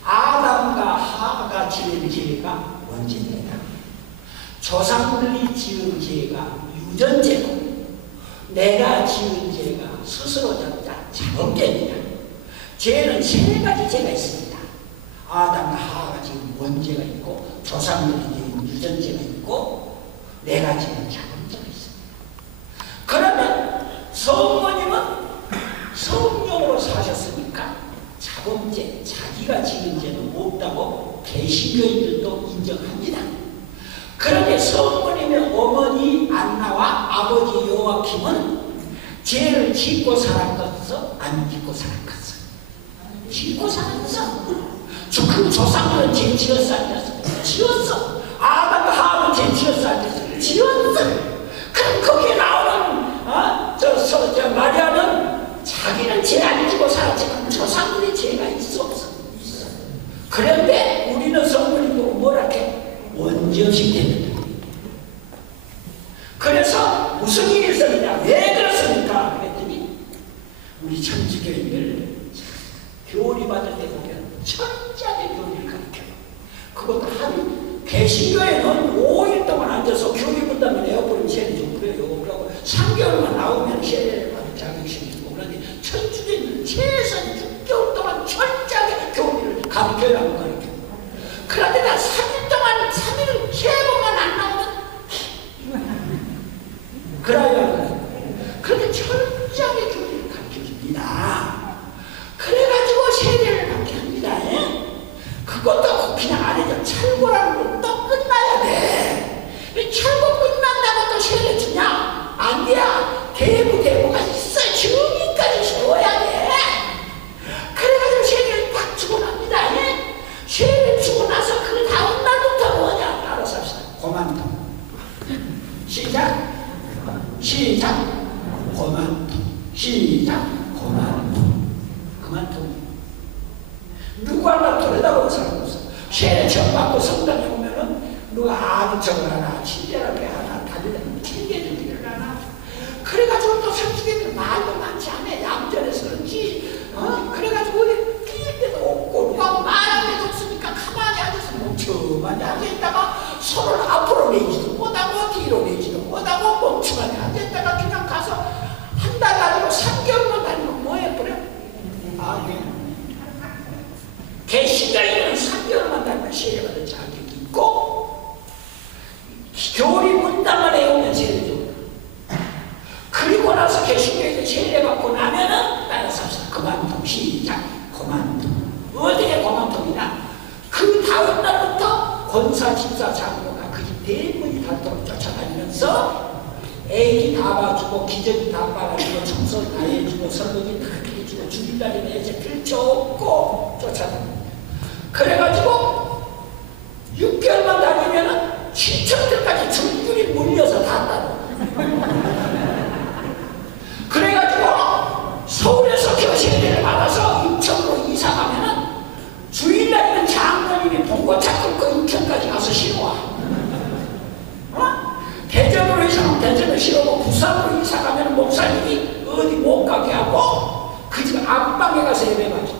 아담과 하가 지은 죄가 원죄입니다. 조상들이 지은 죄가 유전죄고, 내가 지은 죄가 스스로 졌다 자범죄입니다. 죄는 세 가지 죄가 있습니다. 아담과 하가 지은 원죄가 있고, 조상들이 지은 유전죄가 있고, 내가 지은 자범죄가 있습니다. 그러면 성모님은 성령으로 사셨으니까 자범죄, 자기가 지은 죄는 없다고 개신교인들도 인정합니다. 그런데 성모님의 어머니 안나와 아버지 요아킴은 죄를 짓고 살았겠어? 안 짓고 살았겠어? 짓고 살았어. 그 조상들은 죄 지었어? 안 지었어? 지었어. 아담과 하와는 죄 지었어? 안 지었어? 지었어. 그럼 거기에 나오는 마리아는 자기는 죄 안 지고 살았지만 조상들의 죄가 있어 없어? 있어. 그런데 우리는 성모님 보고 뭐라 해? 원죄 없이 됩니다. 그래서 무슨 일이 있었느냐? 왜 그렇습니까? 그랬더니 우리 천주교인들 교리 받을 때 보면 천자의 교리를 가르쳐요. 그것도 한 개신교에는 5일 동안 앉아서 교리 본다면 에어컨 세례 좀 그래요. 그러고 3개월만 나오면 세례를 받을 자격증이 있고, 그런데 천주교인들은 최소한 6개월 동안 철저하게 교리를 가르쳐야 가르쳐요. 그런데 나 3일 동안 3일 3번만 안 나오면 그래야 그런데 철저하게 교리를 가르쳐줍니다. 그래가지고 세례를 받게 합니다. 그것도 그냥 안 해도 철거라는 것도 끝나야 돼. 철거 끝난다고 또 세례 주냐? 안 돼야. 대부가 있어. 주님까지 세워야 돼. 그래가지고 세례를 딱 주고 납니다. 세례 주고 나서 그 다음 날부터 뭐냐? 따라서 합시다. 고만통. 시작. 시작. 고만통. 시작. 고만통. 그만통. 누구 하나 돌아다보는 사람 없어. 세례 처음 받고 성당에 오면은 누가 아주 저걸 하나, 친절하게 하나, 달리는 챙겨주기를 하나. 그래가지고 또 성주교들 말도 많지 않아. 얌전해서 그런지. 그래가지고 우리 끼일 때도 없고, 누가 말할 때도 없으니까 가만히 앉아서 멍청하게 앉아있다가 손을 앞으로 내지도 못하고, 뒤로 내지도 못하고, 멍청하게 앉아있다가 그냥 가서 한 달 다니고 3개월만 다니면 뭐 해버려? 개신교인은 3개월만 다니면 세례받을 자격이 있고, 교리 문답만 외우면 세례 줘. 그리고 나서 개신교인은 세례받고 나면은 따라서 합시다. 고만통. 시작. 고만통. 어디에 고만통이냐? 그 다음 날부터 권사, 집사, 장로가 그 집 대문이 닳도록 쫓아다니면서 애기 다 봐주고, 기저귀 다 빨아주고, 청소 다 해주고, 설거지 다 해주고, 죽일 날이면 애제 필요 없고 쫓아다닙니다. 그래가지고 6개월만 다니면은 친척들까지 줄줄이 물려서 다 따라. 그래가지고 서울에서 교세를 받아서 인천으로 이사 가면은 주일날에는 장로님이 봉고차 끌고 인천까지 가서 실어와. 대전으로 이사 가면 대전을 실어오고 부산으로 이사 가면 목사님이 어디 못 가게 하고 그 집 안방에 가서 예배 받아.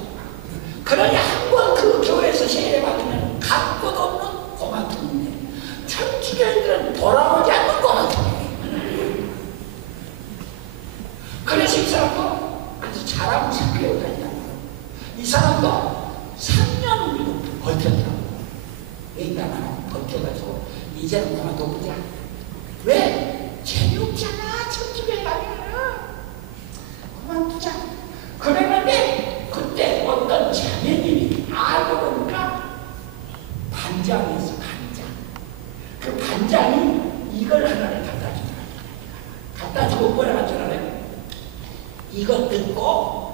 그러니 한 번 그 교회에서 세례 받으면 갈 곳 없는 고마통이네. 천주교인들은 돌아오지 않는 고마통이네. 그래서 이 사람도 아주 잘하고 착해요 다니는. 이 사람도 3년을 버텼더라고. 왜냐면 버텨가지고 이제는 그만둬보자. 왜? 재미없잖아 천주교에 가면은. 그만두자. 그랬는데 그때 어떤 자매님이 알고 보니까 반장이었어. 반장. 그 반장이 이걸 하나를 갖다 주더라. 갖다 주고 뭐라 하더라. 이것 듣고